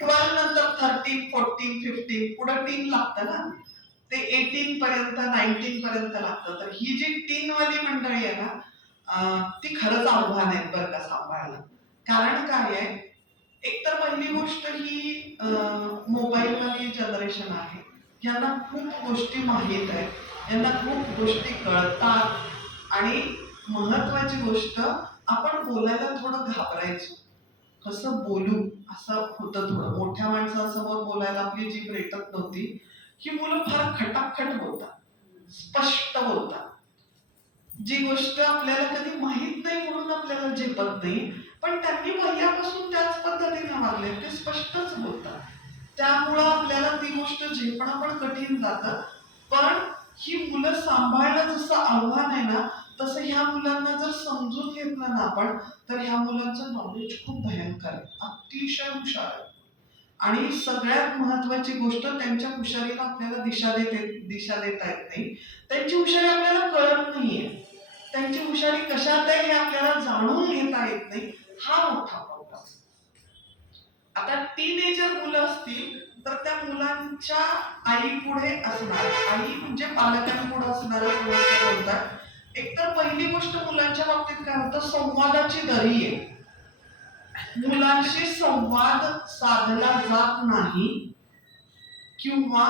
12 नंतर 13, 14, 15 पुढे टीन लागतं ना, ते 18 पर्यंत 19 पर्यंत लागतं. तर ही जी टीन वाली मंडळी आहे ना, ती खरंच आव्हान आहे बरं का सांभाळायला. कारण काय आहे, एकतर पहिली गोष्ट ही मोबाईल वाली जनरेशन आहे. यांना खूप गोष्टी माहीत आहेत, यांना खूप गोष्टी कळतात. आणि महत्वाची गोष्ट, आपण बोलायला थोडं घाबरायचो, कसं बोलू असं होतं थोडं. मोठ्या माणसांसमोर बोलायला आपली जीभ रेटत नव्हती. ही मुलं फार खटाखट बोलतात, स्पष्ट बोलतात. जी गोष्ट आपल्याला कधी माहित नाही म्हणून आपल्याला झेपत नाही, पण त्यांनी पहिल्यापासून त्याच पद्धतीने वागले, ते स्पष्टच बोलतात. त्यामुळं आपल्याला ती गोष्ट झेपणं पण कठीण जातं. पण ही मुलं सांभाळणं जसं आव्हान आहे ना, तसं ह्या मुलांना जर समजून घेतलं ना आपण, तर ह्या मुलांचं नॉलेज खूप भयंकर आहे, अतिशय हुशार आहे. आणि सगळ्यात महत्वाची गोष्ट, त्यांच्या हुशारीला आपल्याला दिशा देता येत नाही. त्यांची हुशारी आपल्याला कळत नाहीये, त्यांची हुशारी कशात आहे हे आपल्याला जाणून घेता येत नाही. हा मोठा प्रॉब्लेम. आता टीनेजर मुलं असतील तर त्या मुलांच्या आई पुढे असणार, आई म्हणजे पालकांपुढे असणार बोलतात. एकतर पहिली गोष्ट मुलांच्या बाबतीत काय होतं, संवादाची दरी आहे. मुलांशी संवाद साधला जात नाही, किंवा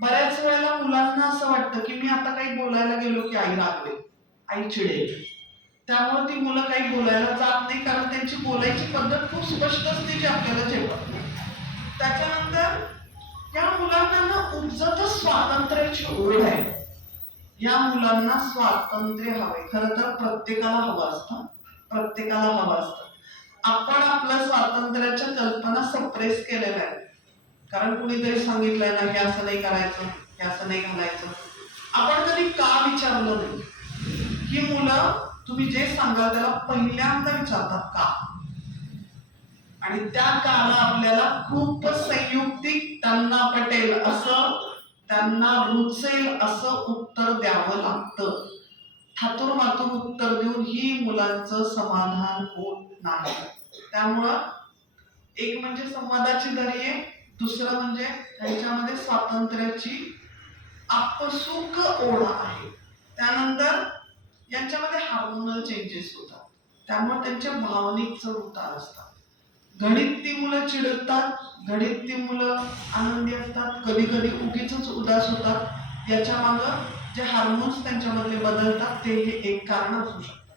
बऱ्याच वेळेला मुलांना असं वाटतं की मी आता काही बोलायला गेलो की आई रागवेल, आई चिडेल. त्यामुळे ती मुलं काही बोलायला जात नाही, कारण त्यांची बोलायची पद्धत खूप स्पष्ट असते जी आपल्याला झेपत नाही. त्याच्यानंतर या मुलांना ना उपजतच स्वातंत्र्याची ओढ आहे. या मुलांना स्वातंत्र्य हवे. खरं तर प्रत्येकाला हवं असतं, प्रत्येकाला हवं असतं. आपण आपल्या स्वातंत्र्याच्या कल्पना सप्रेस केलेल्या आहेत. कारण कुणीतरी सांगितलंय ना, हे असं नाही करायचं, हे असं नाही घालायचं. आपण कधी का विचारलं नाही. ही मुलं तुम्ही जे सांगाल त्याला पहिल्यांदा विचारतात का, आणि त्या काला आपल्याला खूप संयुक्तिक, त्यांना पटेल असं, त्यांना रुचेल असं उत्तर द्यावं लागतं. ठातूर मातूर उत्तर देऊन ही मुलांचं समाधान होत नाही. त्यामुळं एक म्हणजे संवादाची दरी आहे, दुसरं म्हणजे त्यांच्यामध्ये स्वातंत्र्याची आपसूक ओढ आहे. त्यानंतर यांच्यामध्ये हार्मोनल चेंजेस होतात, त्यामुळे त्यांचे भावनिक चढ उतार असतात. घडीत ती मुलं चिडतात, घडीत ती मुलं आनंदी असतात, कधी कधी उगीच उदास होतात. याच्या मागं जे हार्मोन्स त्यांच्यामधले बदलतात ते हे एक कारण असू शकतं.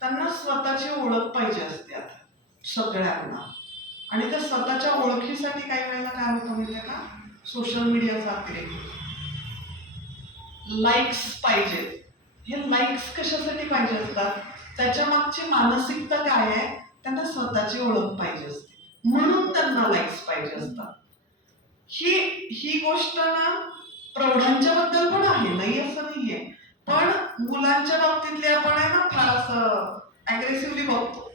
त्यांना स्वतःची ओळख पाहिजे असते आता सगळ्यांना, आणि त्या स्वतःच्या ओळखीसाठी काही वेळेला काय होतं माहितीये का, सोशल मीडियाचा अतिरेक. लाईक्स पाहिजे. हे लाईक्स कशासाठी पाहिजे असतात, त्याच्या मागची मानसिकता काय आहे, त्यांना स्वतःची ओळख पाहिजे असते, म्हणून त्यांना लाईक्स पाहिजे असतात. ही गोष्ट ना प्रौढांच्या बद्दल पण आहे, नाही असं नाहीये, पण मुलांच्या बाबतीतले आपण आहे ना फार असं अग्रेसिव्हली बघतो.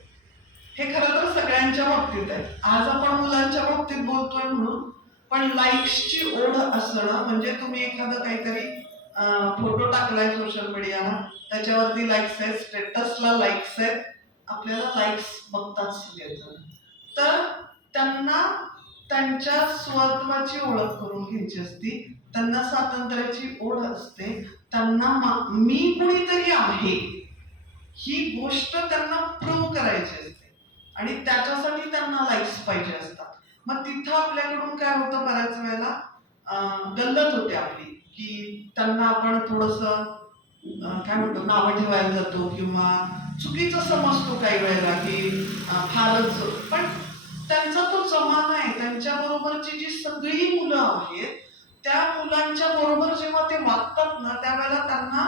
हे खरं तर सगळ्यांच्या बाबतीत आहे. आज आपण मुलांच्या बाबतीत बोलतोय म्हणून, पण लाईक्सची ओढ असणं म्हणजे तुम्ही एखादं काहीतरी फोटो टाकलाय सोशल मीडियाला, त्याच्यावरती लाईक्स आहेत, स्टेटसला लाईक्स आहेत, आपल्याला लाईक्स बघतात सगळेजण. तर त्यांना त्यांच्या स्वत्वाची ओळख करून घ्यायची असती, त्यांना स्वातंत्र्याची ओढ असते, त्यांना मी कुणीतरी आहे ही गोष्ट त्यांना प्रूव्ह करायची असते, आणि त्याच्यासाठी त्यांना लाईक्स पाहिजे असतात. मग तिथं आपल्याकडून काय होतं, बऱ्याच वेळेला गल्लत होते आपली, की त्यांना आपण थोडंसं काय म्हणतो नावं ठेवायला जातो, किंवा चुकीचं समजतो काही वेळेला की फारच. पण त्यांचा तो जमाना आहे, त्यांच्या बरोबरची जी सगळी मुलं आहेत त्या मुलांच्या बरोबर जेव्हा ते वागतात ना, त्यावेळेला त्यांना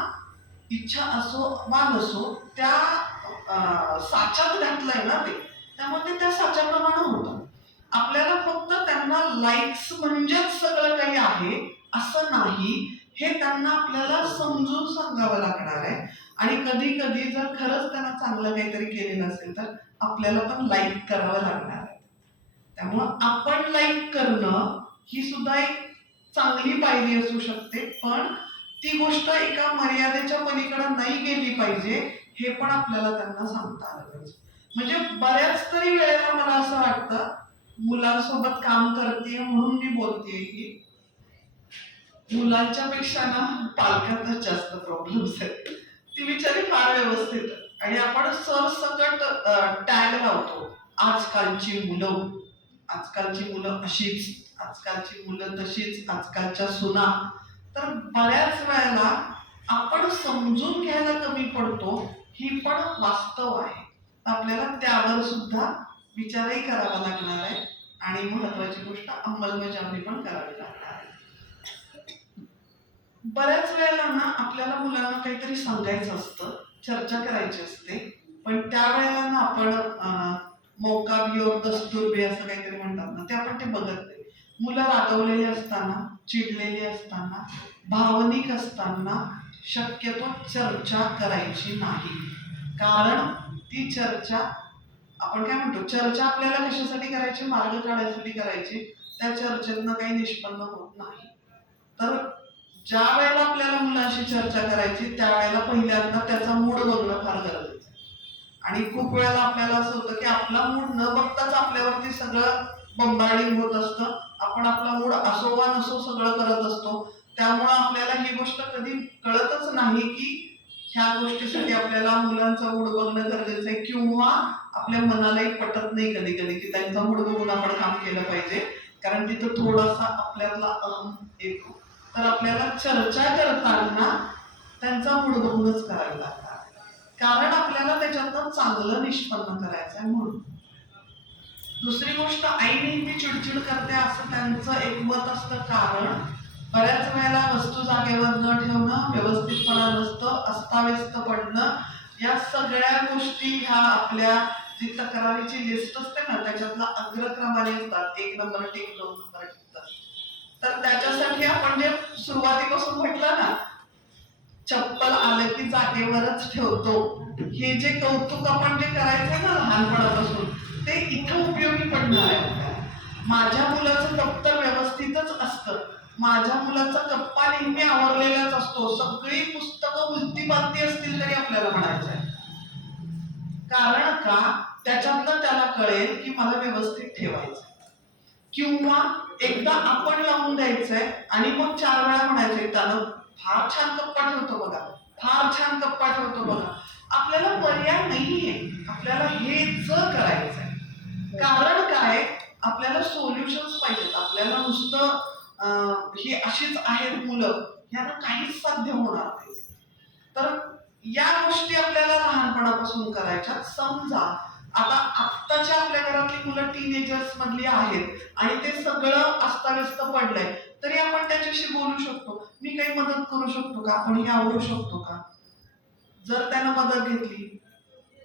इच्छा असो वा नसो त्या साच्यात घातलंय ना ते, त्यामुळे ते त्या साच्याप्रमाणे होतं. आपल्याला फक्त त्यांना लाईक्स म्हणजेच सगळं काही आहे असं नाही, हे त्यांना आपल्याला समजून सांगावं लागणार आहे. आणि कधी कधी जर खरंच त्यांना चांगलं काहीतरी केलेलं असेल तर आपल्याला पण लाईक करावं लागणार आहे. त्यामुळं आपण लाईक करणं ही सुद्धा एक चांगली पायरी असू शकते, पण ती गोष्ट एका मर्यादेच्या पलीकडे नाही गेली पाहिजे, हे पण आपल्याला त्यांना सांगता आलं पाहिजे. म्हणजे बऱ्याच तरी वेळेला मला असं वाटतं, मुलांसोबत काम करते म्हणून मी बोलतेय की मुलांच्या पेक्षा ना पालकांनाच जास्त प्रॉब्लेम्स आहेत. ती बिचारी फार व्यवस्थित, आणि आपण सरसकट टॅग लावतो, आजकालची मुलं अशीच, आजकालची मुलं तशीच, आजकालच्या सुना. तर बऱ्याच वेळेला आपण समजून घ्यायला कमी पडतो, ही पण वास्तव आहे. आपल्याला त्यावर सुद्धा विचारही करावा लागणार आहे, आणि महत्वाची गोष्ट अंमलबजावणी पण करावी लागणार आहे. बऱ्याच वेळेला ना आपल्याला मुलांना काहीतरी सांगायचं असतं, चर्चा करायची असते, पण त्यावेळेला ना आपण मौका भी और दस्तूर भी असं काहीतरी म्हणतात ना, ते आपण ते बघत नाही. मुलं रागवलेली असताना, चिडलेली असताना, भावनिक असताना शक्यतो चर्चा करायची नाही. कारण ती चर्चा, आपण काय म्हणतो, चर्चा आपल्याला कशासाठी करायची, मार्ग काढायसाठी करायची, त्या चर्चेतनं काही निष्पन्न होत नाही. तर ज्या वेळेला आपल्याला मुलाशी चर्चा करायची त्यावेळेला पहिल्यांदा त्याचा मूड बघणं फार गरजेचं आहे. आणि खूप वेळेला आपल्याला असं होतं की आपला मूड न बघताच आपल्यावरती सगळं बंबार्डिंग होत असतं, आपण आपला मूड असो वा नसो सगळं करत असतो. त्यामुळं आपल्याला ही गोष्ट कधी कळतच नाही की ह्या गोष्टीसाठी आपल्याला मुलांचा मूड बघणं गरजेचं आहे, किंवा आपल्या मनालाही पटत नाही कधी कधी की त्यांचा मूड बघून आपण काम केलं पाहिजे, कारण तिथं थोडासा आपल्यातला अहम येतो. तर आपल्याला चर्चा करताना त्यांचा मूड बघूनच करावी लागणार, कारण आपल्याला त्याच्यातनं चांगलं निष्पन्न करायचं आहे म्हणून. दुसरी गोष्ट, आई नेहमी चिडचिड करते असं त्यांचं एक मत असतं, कारण बऱ्याच वेळेला वस्तू जागेवर न ठेवणं, व्यवस्थितपणा नसतं, अस्ताव्यस्त पडणं, या सगळ्या गोष्टी ह्या आपल्या जी तक्रारीची लिस्ट असते ना त्याच्यातला अग्रक्रमाने असतात, 1 नंबर टिक, 2 नंबर टिक. तर त्याच्यासाठी आपण जे सुरुवातीपासून म्हटलं ना, चप्पल आलं की जागेवरच ठेवतो, हे जे कौतुक आपण जे करायचंय ना लहानपणापासून, ते इथं उपयोगी पडणार आहे आपल्याला. माझ्या मुलाचं दप्तर व्यवस्थितच असतं, माझ्या मुलाचा कप्पा नेहमी आवरलेलाच असतो, सगळी पुस्तकं उलती पालती असतील तरी आपल्याला म्हणायचं आहे. कारण का? त्याच्यातनं त्याला कळेल की मला व्यवस्थित ठेवायचं. किंवा एकदा आपण लावून द्यायचंय आणि मग 4 वेळा म्हणायचंय, त्यानं फार छान कप्पा ठेवतो बघा, फार छान कप्पा ठेवतो बघा. आपल्याला पर्याय नाहीये, आपल्याला हेच करायचंय. कारण काय? आपल्याला सोल्युशन्स पाहिजेत. आपल्याला नुसतं ही अशीच आहेत मुलं, यांना काहीच साध्य होणार नाही. तर या गोष्टी आपल्याला लहानपणापासून करायच्या. समजा आता आत्ताच्या आपल्या घरातली मुलं टीनेजर्स मधली आहेत आणि ते सगळं अस्ताव्यस्त पडलंय, तरी आपण त्याच्याशी बोलू शकतो. मी काही मदत करू शकतो का? आपण हे आवरू शकतो का? जर त्यानं मदत घेतली.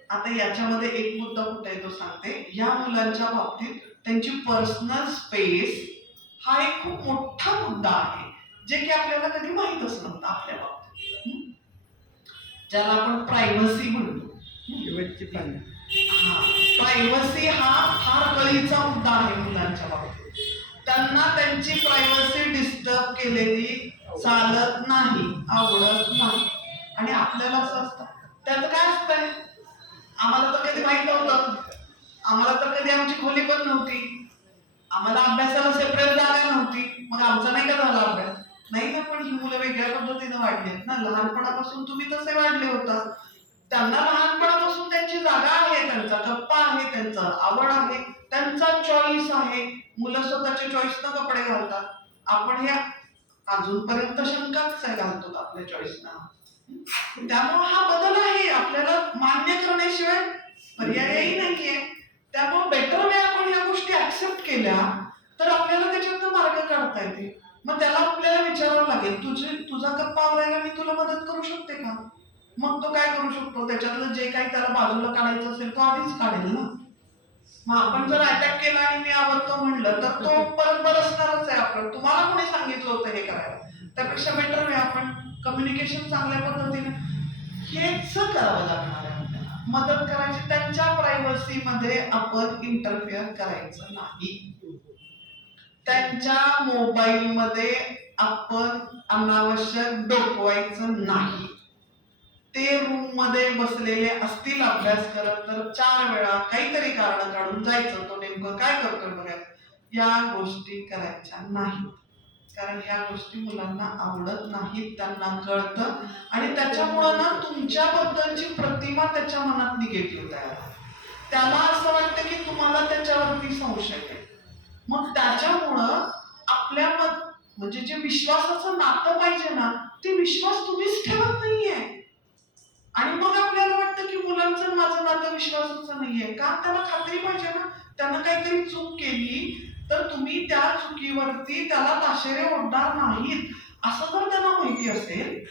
आता याच्यामध्ये एक मुद्दा कुठे आहे तो सांगते. या मुलांच्या बाबतीत त्यांची पर्सनल स्पेस हा एक खूप मोठा मुद्दा आहे, जे की आपल्याला कधी माहीतच नव्हतं आपल्या बाबतीत. ज्याला आपण प्रायव्हसी म्हणतो. प्रायव्हसी हा फार कळीचा मुद्दा आहे मुलांच्या बाबतीत. त्यांना त्यांची प्रायव्हसी डिस्टर्ब केलेली चालत नाही, आवडत नाही. आणि आपल्याला असं असतं, त्यात काय असतंय? आम्हाला तर कधी माहित नव्हतं, आम्हाला तर कधी आमची खोली पण नव्हती, आम्हाला अभ्यासाला सेपरेट जागा नव्हती, मग आमचा नाही का झाला अभ्यास? नाही ना. पण ही मुलं वेगळ्या पद्धतीने वाढली आहेत ना. लहानपणापासून तुम्ही तसे वाढले होता. त्यांना लहानपणापासून त्यांची जागा आहे, त्यांचा कप्पा आहे, त्यांचं आवड आहे, त्यांचा चॉईस आहे. मुलं स्वतःच्या चॉईसनं कपडे घालतात. आपण हे अजूनपर्यंत शंकाच घालतो आपल्या चॉईसना. त्यामुळे हा बदल आहे, आपल्याला मान्य करण्याशिवाय पर्यायही नाहीये. त्यामुळे बेटर वे आपण या गोष्टी ऍक्सेप्ट केल्या तर आपल्याला त्याच्यातनं मार्ग काढता येते. मग त्याला आपल्याला विचारावं लागेल, तुझा कप्पा आवरायला मी तुला मदत करू शकते का? मग तो काय करू शकतो? त्याच्यातलं जे काही त्याला बाजूला काढायचं असेल तो आधीच काढेल ना. मग आपण जर अटॅक केला आणि मी आवडतो म्हणलं तर तो परत बरसणारच आहे. आपण तुम्हाला कोणी सांगितलं होतं हे करायला? त्यापेक्षा बेटर वे आपण कम्युनिकेशन चांगल्या पद्धतीने हेच करावं लागणार आहे. आपल्याला मदत करायची, त्यांच्या प्रायव्हसी मध्ये आपण इंटरफिअर करायचं नाही. त्यांच्या मोबाईल मध्ये आपण अनावश्यक डोकवायचं नाही. ते रूम मध्ये बसलेले असतील अभ्यास करत तर 4 वेळा काहीतरी कारण काढून जायचं, तो नेमकं काय करतोय बघायचं. या गोष्टी करायच्या नाहीत. कारण ह्या गोष्टी मुलांना आवडत नाहीत, त्यांना कळतं. आणि त्याच्यामुळं ना तुमच्याबद्दलची प्रतिमा त्याच्या मनात निगेटिव्ह तयार होते. त्याला असं वाटतं की तुम्हाला त्याच्यावरती संशय आहे. मग त्याच्यामुळं आपल्या म्हणजे जे विश्वासाचं नातं पाहिजे ना, ते विश्वास तुम्हीच ठेवत नाहीये. आणि मग आपल्याला वाटतं की मुलांचं माझं नातं विश्वासाचं नाहीये. का? त्याला खात्री पाहिजे ना. त्यानं काहीतरी चूक केली तर तुम्ही त्या चुकीवरती त्याला ताशेरे ओढणार नाहीत, असं जर त्यांना माहिती असेल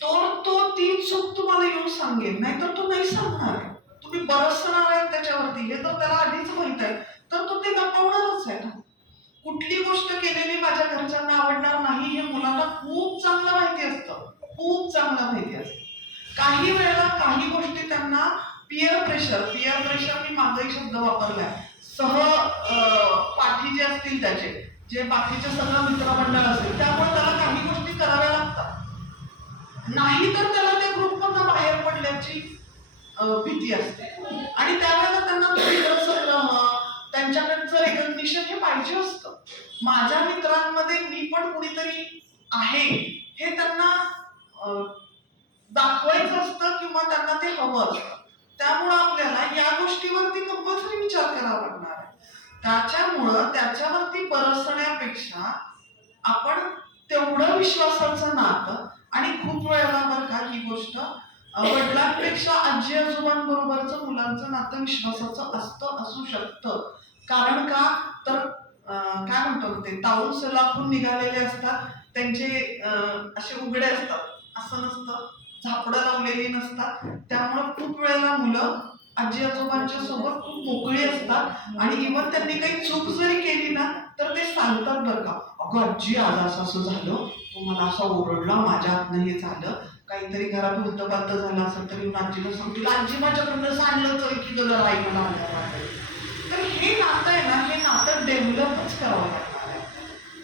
तर तो ती चूक तुम्हाला येऊन सांगेल. नाहीतर तो नाही सांगणार. तुम्ही बरसणार आहे त्याच्यावरती हे तर त्याला आधीच माहित आहे, तर तो ते लपवणारच आहे ना. कुठली गोष्ट केलेली माझ्या घरच्यांना आवडणार नाही हे मुलांना खूप चांगलं माहिती असतं, खूप चांगलं माहिती असतं. काही वेळेला काही गोष्टी त्यांना पियर प्रेशर मी मागही शब्द वापरलाय, पाठी जे असतील त्याचे, जे बाकीचे सगळं मित्रमंडळ असेल, त्यामुळे त्याला काही गोष्टी कराव्या लागतात. नाही तर त्याला त्या ग्रुपमधून बाहेर पडल्याची भीती असते. आणि त्यावेळेला त्यांना त्यांच्याकडचं रेकग्निशन हे पाहिजे असतं. माझ्या मित्रांमध्ये मी पण कुणीतरी आहे हे त्यांना दाखवायचं असतं किंवा त्यांना ते हवं असतं. त्यामुळं आपल्याला या गोष्टीवरती कंपल्सरी विचार करावा लागणार आहे. त्याच्यामुळं त्याच्यावरती बरसण्यापेक्षा आपण तेवढं विश्वासाचं नातं, आणि खूप वेळेला बरं का ही गोष्ट वडिलांपेक्षा आजी आजोबांबरोबरचं मुलांचं नातं विश्वासाचं असू शकतं. कारण का? तर काय म्हणतो ते, ताऊन सलाखून निघालेले असतात, त्यांचे असे उघडे असतात, असं नसतं, झापडं लावलेली नसतात. त्यामुळं खूप वेळेला मुलं आजी आजोबांच्या सोबत खूप मोकळी असतात आणि इव्हन त्यांनी काही चूक जरी केली ना तर ते सांगतात बरं का, अगं आजी आज असं असं झालं, तू मला असं ओरडला, माझ्या हातनं हे झालं, काहीतरी घरात उलटपालट झालं असेल तरी आजीला सांगतील, आजी माझ्याकडनं सांगलं तर की गं आई मला आल्या. तर हे नातं आहे ना, हे नातं डेव्हलपच करावं लागणार आहे.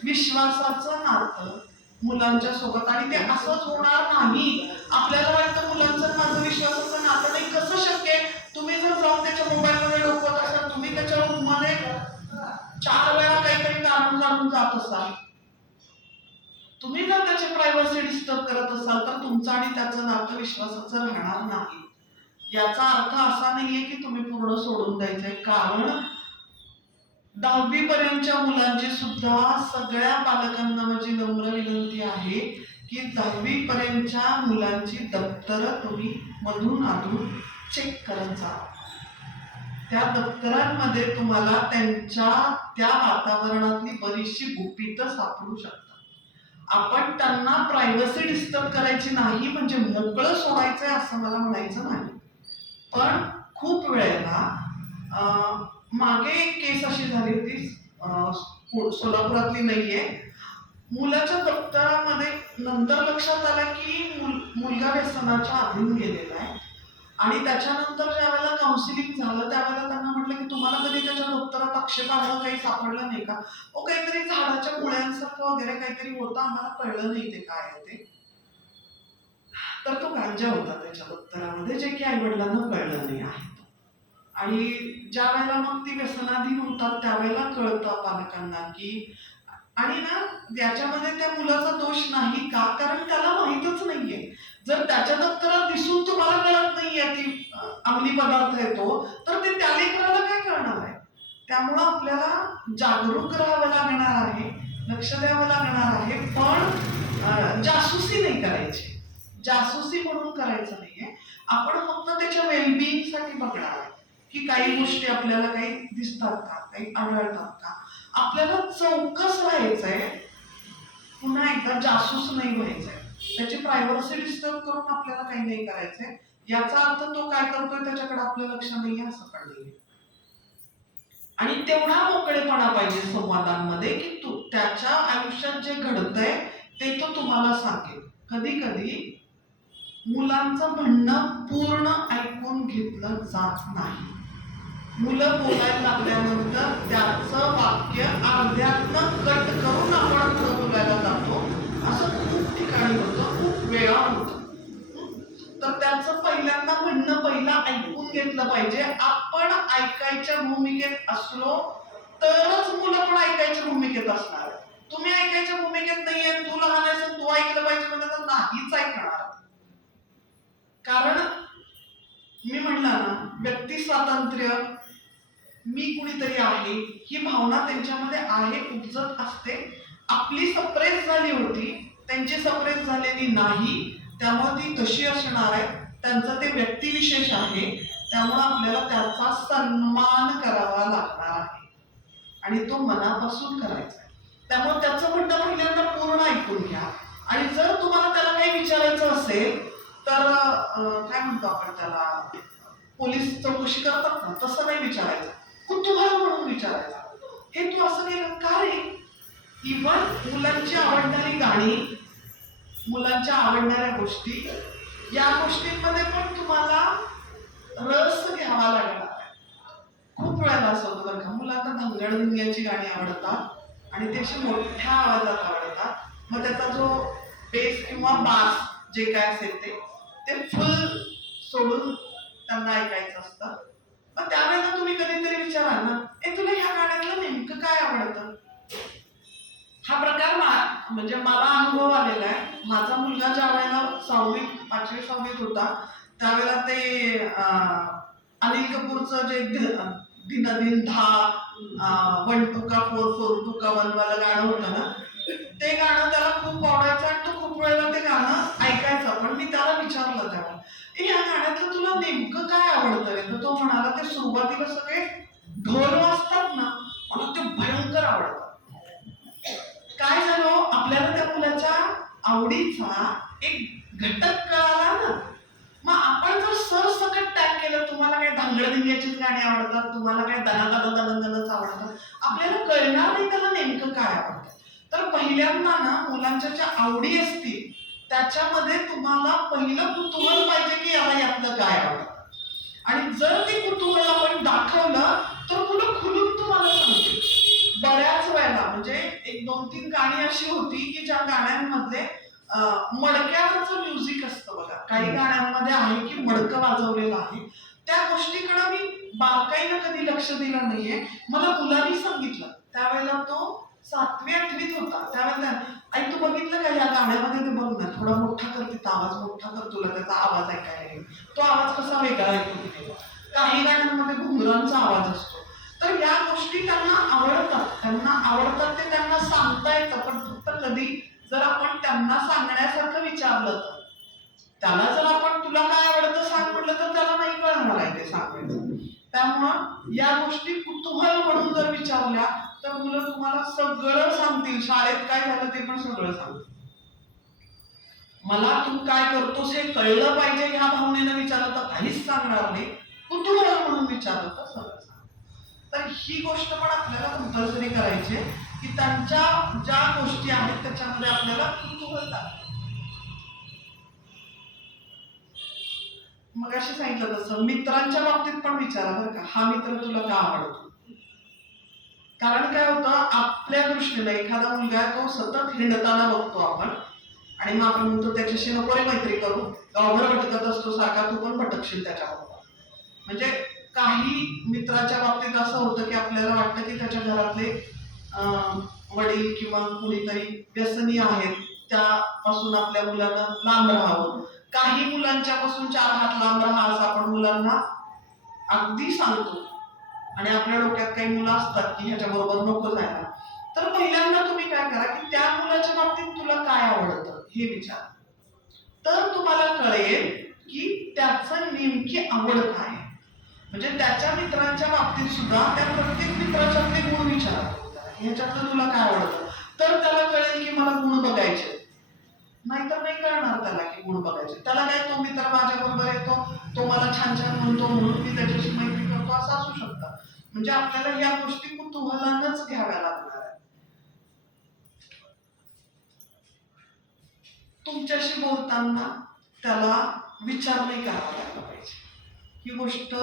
विश्वासाचं नातं मुलांच्या सोबत, आणि ते असंच होणार नाही. आपल्याला वाटतं मुलांचं आणि माझं विश्वासाचं नातं नाही, कसं शक्य आहे? तुम्ही जर जाऊन त्याच्या मोबाईलमध्ये डोकवत असाल, तुम्ही त्याच्या रूममध्ये 4 वेळा काहीतरी काढून जात असाल, तुम्ही जर त्याची प्रायव्हसी डिस्टर्ब करत असाल, तर तुमचं आणि त्याचं नातं विश्वासाचं राहणार नाही. याचा अर्थ असा नाहीये की तुम्ही पूर्ण सोडून द्यायचंय, कारण 10वी पर्यंतच्या मुलांची सुद्धा सगळ्या पालकांना माझी नम्र विनंती आहे की 10वी पर्यंतच्या मुलांची दप्तरं तुम्ही मधून अधून चेक करत जा. त्या दप्तरांमध्ये तुम्हाला त्यांच्या त्या वातावरणातली बरीचशी गुपितं सापडू शकतात. आपण त्यांना प्रायव्हसी डिस्टर्ब करायची नाही म्हणजे मोकळं सोडायचंय असं मला म्हणायचं नाही. पण खूप वेळेला मागे एक केस अशी झाली होती, सोलापुरातली नाहीये, मुलाच्या दप्तरामध्ये नंतर लक्षात आलं की मुलगा व्यसनाच्या अधीन गेलेला आहे, आणि त्याच्यानंतर ज्या वेळेला काउन्सिलिंग झालं त्यावेळेला त्यांना म्हटलं की तुम्हाला कधी त्याच्या दप्तरात आक्षेपार्ह काही सापडलं नाही का? काहीतरी झाडाच्या मुळ्यांसारखं वगैरे काहीतरी होतं, आम्हाला कळलं नाही ते काय आहे ते. तर तो गांजा होता त्याच्या दप्तरामध्ये, जे की आई वडिलांना कळलं नाही आहे. आणि ज्या वेळेला मग ती व्यसनाधीन होतात त्यावेळेला कळतं पालकांना की, आणि ना याच्यामध्ये त्या मुलाचा दोष नाही का, कारण त्याला माहीतच नाहीये. जर त्याच्या दप्तरात दिसून तुम्हाला कळत नाहीये की अंमली पदार्थ येतो, तर ते त्या लेकराला काय कळणार आहे? त्यामुळं आपल्याला जागरूक राहावं लागणार आहे, लक्ष द्यावं लागणार आहे, पण जासूसी नाही करायची. जासूसी म्हणून करायचं नाहीये. आपण फक्त त्याच्या वेलबिंग साठी बघणार आहे की काही गोष्टी आपल्याला काही दिसतात का, काही आढळतात का. आपल्याला चौकस राहायचंय, पुन्हा एकदा जासूस नाही व्हायचंय. त्याची प्रायव्हसी डिस्टर्ब करून आपल्याला काही नाही करायचंय. याचा अर्थ तो काय करतोय त्याच्याकडे आपलं लक्ष नाहीये असं पण नाहीये. आणि तेवढा मोकळेपणा पाहिजे संवादांमध्ये की तू त्याच्या आयुष्यात जे घडतंय ते तो तुम्हाला सांगेल. कधी कधी मुलांचं म्हणणं पूर्ण ऐकून घेतलं जात नाही. मुलं बोलायला लागल्यानंतर त्याचं वाक्य अर्ध्यातनं कट करून आपण पुढे बोलायला जातो. असं खूप ठिकाणी होतं, खूप वेळा होतं. तर त्याचं पहिल्यांदा म्हणणं पहिला ऐकून घेतलं पाहिजे. आपण ऐकायच्या भूमिकेत असलो तरच मुलं पण ऐकायच्या भूमिकेत असणार. तुम्ही ऐकायच्या भूमिकेत नाहीये, तू लहान आहेस तू ऐकलं पाहिजे म्हणजे तर नाहीच ऐकणार. कारण मी म्हणलं ना, व्यक्ती स्वातंत्र्य, मी कुणीतरी आहे ही भावना त्यांच्यामध्ये आहे, उपजत असते. आपली सप्रेस झाली होती, त्यांची सप्रेस झालेली नाही, त्यामुळे ती तशी असणार आहे. त्यांचं ते व्यक्तिविशेष आहे, त्यामुळे आपल्याला त्याचा सन्मान करावा लागणार आहे आणि तो मनापासून करायचा आहे. त्यामुळे त्याचं म्हणणं पहिल्यांदा पूर्ण ऐकून घ्या. आणि जर तुम्हाला त्याला काही विचारायचं असेल तर काय म्हणतो आपण त्याला, पोलीस चौकशी करतात ना, तसं नाही विचारायचं, कुतूहल म्हणून विचारायचं. हे तू असं केलं का रे? इव्हन मुलांची आवडणारी गाणी, मुलांच्या आवडणाऱ्या गोष्टी, या गोष्टींमध्ये पण तुम्हाला रस घ्यावा लागणार आहे. खूप वेळेला असं होतं बरं का, मुलांना धंगडधिंग्याची गाणी आवडतात आणि ते अशी मोठ्या आवाजात आवडतात. मग त्याचा जो बेस किंवा बास जे काय असेल ते फुल सोडून त्यांना ऐकायचं असतं. मग त्यावेळेला तुम्ही कधीतरी विचाराल ना, तुला ह्या गाण्यातलं नेमकं काय आवडतं? हा प्रकार म्हणजे मला अनुभव आलेला आहे. माझा मुलगा ज्या वेळेला 5वी-6वीत होता त्यावेळेला ते अनिल कपूरचं जे दिन दिन धा 1 2 का 4 4 2 का 1 वाला गाणं होतं ना, ते गाणं त्याला खूप आवडायचं आणि तो खूप वेळेला ते गाणं ऐकायचा. पण मी त्याला विचारलं त्यावेळेला, ह्या गाण्यातलं तुला नेमकं काय आवडतं रे? तर तो म्हणाला, ते सुरुवातीला सगळे ढोल वाजतात ना, मला ते भयंकर आवडतं. काय झालं, आपल्याला त्या मुलाच्या आवडीचा एक घटक कळाला ना, मग आपण जर सरसकट टॅग केलं, तुम्हाला काय धांगडधिंग्याचीच गाणी आवडतात, तुम्हाला काय दनादनच आवडतात, आपल्याला कळणार नाही त्याला नेमकं काय आवडतं. तर पहिल्यांदा ना मुलांच्या ज्या आवडी असतील त्याच्यामध्ये तुम्हाला पहिलं कुतूहल पाहिजे की याला यातलं काय आवडतं. आणि जर ते कुतूहल आपण दाखवलं तर मुलं खुलून तुम्हाला सांगतील. बऱ्याच वेळेला म्हणजे 1-2-3 गाणी अशी होती की ज्या गाण्यांमध्ये मडक्यावरचं म्युझिक असतं बघा. काही गाण्यांमध्ये आहे की मडकं वाजवलेलं आहे. त्या गोष्टीकडे मी बारकाईनं कधी लक्ष दिलं नाहीये. मला मुलांनी सांगितलं, त्यावेळेला तो 7वी-8वीत होता. त्यावेळेला आई तू बघितलं का या गाण्यामध्ये ते बघ ना थोडा मोठा कर, तिथं आवाज मोठा कर, तुला त्याचा आवाज ऐकायला येईल. तो आवाज कसा वेगळा ऐकून येतो. काही गाण्यांमध्ये घुंगरांचा आवाज असतो. तर या गोष्टी त्यांना आवडतात ते त्यांना सांगता येतं. पण फक्त कधी जर आपण त्यांना सांगण्यासारखं विचारलं तर त्याला जर आपण तुला काय आवडतं सांग म्हटलं तर त्याला नाही कळणार आहे ते सांगायचं. त्यामुळं या गोष्टी कुतूहल म्हणून जर विचारल्या तर मुलं तुम्हाला सगळं सांगतील. शाळेत काय झालं ते पण सगळं सांगतील. मला तू काय करतोस हे कळलं पाहिजे ह्या भावनेनं विचारलं तर काहीच सांगणार नाही. कुतूहल म्हणून विचारलं तर सगळं सांग. तर ही गोष्ट पण आपल्याला कंपल्सरी करायची आहे की त्यांच्या ज्या गोष्टी आहेत त्याच्यामध्ये आपल्याला कुतूहल दाखवायचं. मग अशी सांगितलं तसं मित्रांच्या बाबतीत पण विचारा बरं का, हा मित्र तुला का आवडतो. कारण काय होतं, आपल्या दृष्टीने एखादा मुलगा आहे तो सतत हिंडताना बघतो आपण आणि मग आपण म्हणतो त्याच्याशी नको रे मैत्री करू, गावभर भटकत असतो सारखा, तू पण भटकशील त्याच्याबरोबर. म्हणजे काही मित्राच्या बाबतीत असं होतं की आपल्याला वाटतं की त्याच्या घरातले वडील किंवा कुणीतरी व्यसनी आहेत, त्यापासून आपल्या मुलांना लांब राहावं. काही मुलांच्या पासून 4 हात लांब राहा असं आपण मुलांना अगदी सांगतो. आणि आपल्या डोक्यात काही मुलं असतात की ह्याच्याबरोबर नको जायला. तर पहिल्यांदा तुम्ही काय करा की त्या मुलाच्या बाबतीत तुला काय आवडतं हे विचार. तर तुम्हाला कळेल की त्याचं नेमकी आवड काय आहे. म्हणजे त्याच्या मित्रांच्या बाबतीत सुद्धा त्या प्रत्येक मित्राच्यातले गुण विचारा, ह्याच्यातलं तुला काय आवडतं. तर त्याला कळेल की मला गुण बघायचे. नाहीतर नाही कळणार त्याला की गुण बघायचे. त्याला काय तो मित्र माझ्या बरोबर येतो, तो मला छान छान म्हणतो म्हणून मी त्याच्याशी मैत्री करतो असं असू शकतं. म्हणजे आपल्याला या गोष्टी कुतूहलानच घ्याव्या लागणार आहेत. तुमच्याशी बोलताना त्याला विचार नाही करावा लागला पाहिजे. ही गोष्ट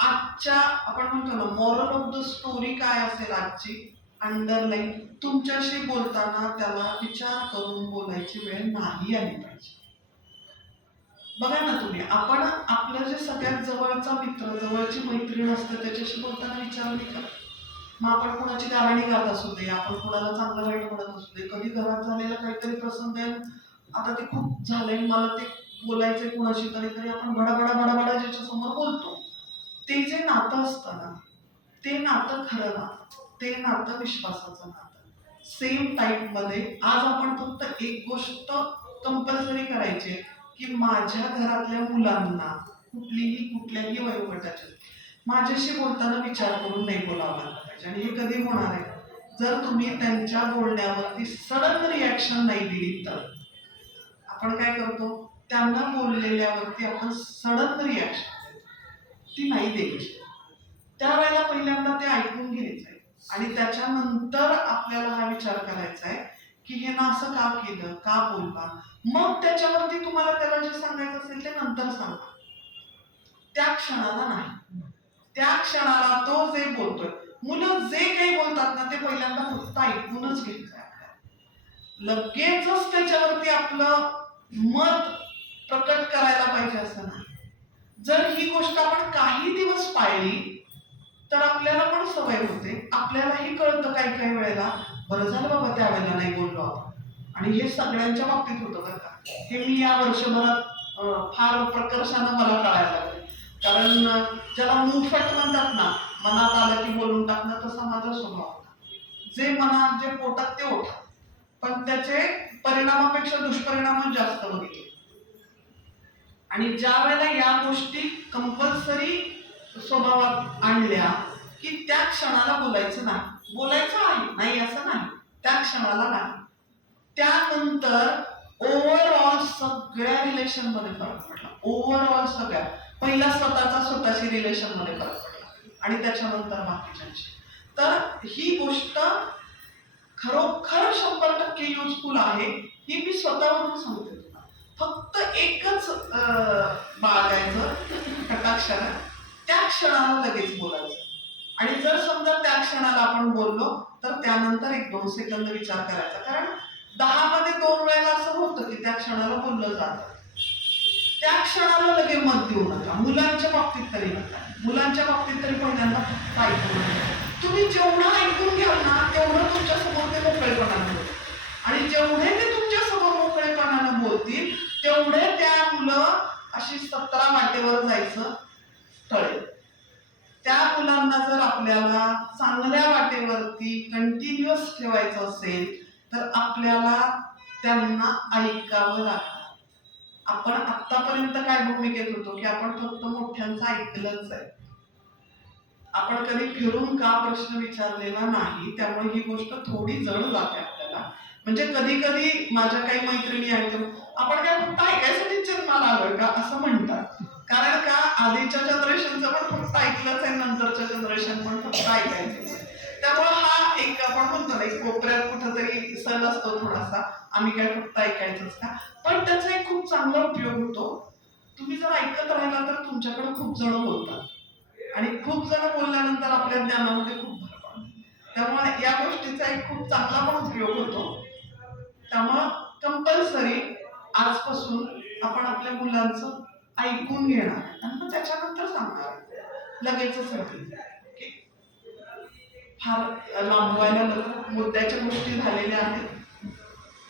आजच्या आपण म्हणतो ना मॉरल ऑफ द स्टोरी काय असेल आजची, अंडरलाईन तुमच्याशी बोलताना त्याला विचार करून बोलायची वेळ नाही आली पाहिजे. बघा ना तुम्ही, आपण आपलं जे सगळ्यात जवळचा मित्र जवळची मैत्रीण असते त्याच्याशी बोलताना विचार नाही करत. मग आपण कोणाची गाणी गात असू दे, आपण कोणाला चांगलं वाईट म्हणत असू दे, कधी घरात झालेला काहीतरी प्रसंग आहे, आता ते खूप झालंय मला ते बोलायचंय कुणाशी तरी आपण भडाभडा ज्याच्या समोर बोलतो. ते जे नातं असतं ना ते नातं खरं नातं, ते नातं विश्वासाचं नातं. सेम टाईप मध्ये आज आपण फक्त एक गोष्ट कंपल्सरी करायची की माझ्या घरातल्या मुलांना कुठल्याही वयोगटाच्या माझ्याशी बोलताना विचार करून नाही बोलावं पाहिजे. आणि हे कधी होणार आहे जर तुम्ही त्यांच्या बोलण्यावरती सडन रिॲक्शन नाही दिली तर. आपण काय करतो, त्यांना बोललेल्यावरती आपण सडन रिॲक्शन ती नाही द्यायची. त्यावेळेला पहिल्यांदा ते ऐकून घ्यायचंय आणि त्याच्यानंतर आपल्याला हा विचार करायचा आहे की हे ना असं का केलं, का बोलला. मग त्याच्यावरती तुम्हाला त्याला जे सांगायचं असेल ते नंतर सांगा, त्या क्षणाला नाही. त्या क्षणाला तो जे बोलतोय, मुलं जे काही बोलतात ना ते पहिल्यांदा फक्त ऐकूनच घ्यायचंय आपल्याला. लगेचच त्याच्यावरती आपलं मत प्रकट करायला पाहिजे असं नाही. जर ही गोष्ट आपण काही दिवस पाळली तर आपल्याला पण सवय होते, आपल्यालाही कळतं काही वेळेला बरं झालं बाबा त्यावेळेला नाही बोललो आपण. आणि हे सगळ्यांच्या बाबतीत होतं बरं का. हे मी या वर्षभरात फार प्रकर्षानं मला कळायला लागलं. कारण ज्याला मुफट म्हणतात ना, मनात आलं की बोलून टाकणं, तसा माझा स्वभाव होता. जे मनात जे पोटात ते ओठात, पण त्याचे परिणामापेक्षा दुष्परिणामच जास्त बघितले. आणि ज्या वेळेला या गोष्टी कंपल्सरी स्वभावात आणल्या की त्या क्षणाला बोलायचं नाही. बोलायचं आहे नाही असं नाही, त्या क्षणाला नाही. त्यानंतर ओव्हरऑल सगळ्या रिलेशन मध्ये फरक पडला. ओव्हरऑल सगळ्या, पहिला स्वतःची रिलेशन मध्ये फरक पडला आणि त्याच्यानंतर बाकीच्यांची. तर ही गोष्ट खरोखर 100% युजफुल आहे, ही मी स्वतःवरून सांगते तुला. फक्त एकच बाळगायचं कटाक्षानं, त्या क्षणाला लगेच बोलायचं. आणि जर समजा त्या क्षणाला आपण बोललो तर त्यानंतर 1-2 सेकंद विचार करायचा. कारण 10 मध्ये 2 वेळेला असं होतं की त्या क्षणाला बोललं जातं. त्या क्षणाला लगे मत देऊ नका. मुलांच्या बाबतीत तरी नका. मुलांच्या बाबतीत तरी पहिल्यांदा फक्त ऐकून घ्या. तुम्ही जेवढं ऐकून घ्याल ना तेवढं तुमच्या समोर ते मोकळेपणानं बोलतील. आणि जेवढे ते तुमच्या समोर मोकळेपणानं बोलतील तेवढे त्या मुलं अशी 17 वाटेवर जायचं टळेल. त्या मुलांना जर आपल्याला चांगल्या वाटेवरती कंटिन्युअस ठेवायचं असेल तर आपल्याला त्यांना ऐकावं लागतं. आपण आतापर्यंत काय भूमिकेत होतो की आपण फक्त मोठ्यांचं ऐकलंच आहे. आपण कधी फिरून का प्रश्न विचारलेला नाही. त्यामुळे ही गोष्ट थोडी जड जाते आपल्याला. म्हणजे कधी कधी माझ्या काही मैत्रिणी ऐकतो, आपण काय फक्त ऐकायसाठी जन्माला आलोय का असं म्हणतात. कारण का आधीच्या जनरेशनचं पण फक्त ऐकलंच आहे, नंतरच्या जनरेशन पण फक्त ऐकायचं. त्यामुळे हा एक आपण म्हणतो ना, एक कोपऱ्यात कुठंतरी सण असतो थोडासा, आम्ही काय फक्त ऐकायचंच का. पण त्याचा एक खूप चांगला उपयोग होतो. तुम्ही जर ऐकत राहिला तर तुमच्याकडे खूप जण बोलतात आणि खूप जण बोलल्यानंतर आपल्या ज्ञानामध्ये खूप भर पडतो. त्यामुळे या गोष्टीचा एक खूप चांगला पण उपयोग होतो. त्यामुळं कंपल्सरी आजपासून आपण आपल्या मुलांचं ऐकून घेणार आणि मग त्याच्यानंतर सांगणार, लगेचच होतील. फार लांबवायला नको, मुद्द्याच्या गोष्टी झालेल्या आहेत.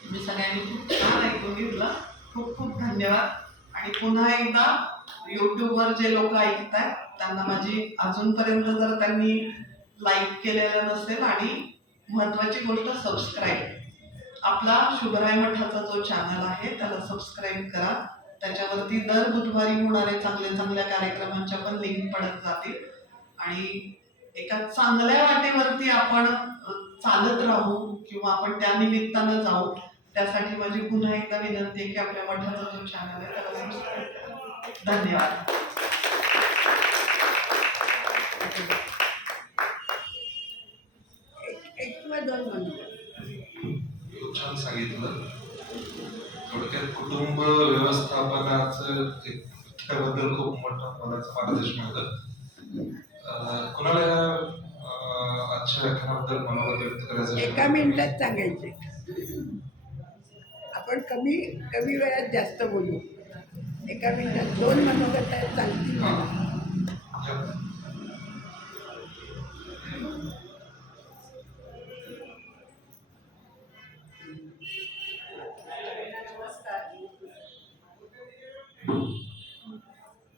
मी सगळ्यांनी खूप छान ऐकून घेतलं. खूप खूप धन्यवाद. आणि पुन्हा एकदा यूट्यूबवर जे लोक ऐकतायत त्यांना माझी, अजूनपर्यंत जर त्यांनी लाईक केलेलं नसेल, आणि महत्वाची गोष्ट सबस्क्राईब, आपला शुभराय मठाचा जो चॅनल आहे त्याला सबस्क्राईब करा. त्याच्यावरती दर बुधवारी होणारे चांगल्या कार्यक्रमांच्या पण लिंक पडत जातील. आणि एका चांगल्या वाटेवरती आपण चालत राहू किंवा आपण त्या निमित्तानं जाऊ, त्यासाठी माझी पुन्हा एकदा विनंती आहे की आपल्या मठाचा जो चॅनल आहे त्याला सबस्क्राईब करा. धन्यवाद. एक किंवा 2 म्हणून खूप छान सांगितलं. थोडक्यात कुटुंब व्यवस्थापनाचं त्याबद्दल खूप मोठा मोलाचा मार्गदर्शन मिळतं. कुणाला या आजच्या व्याख्यानाबद्दल मनोगत व्यक्त करायचं? 1 मिनिटात सांगायचे. आपण कमी वेळात जास्त बोलू. 1 मिनिटात 2 मनोगत चालतील.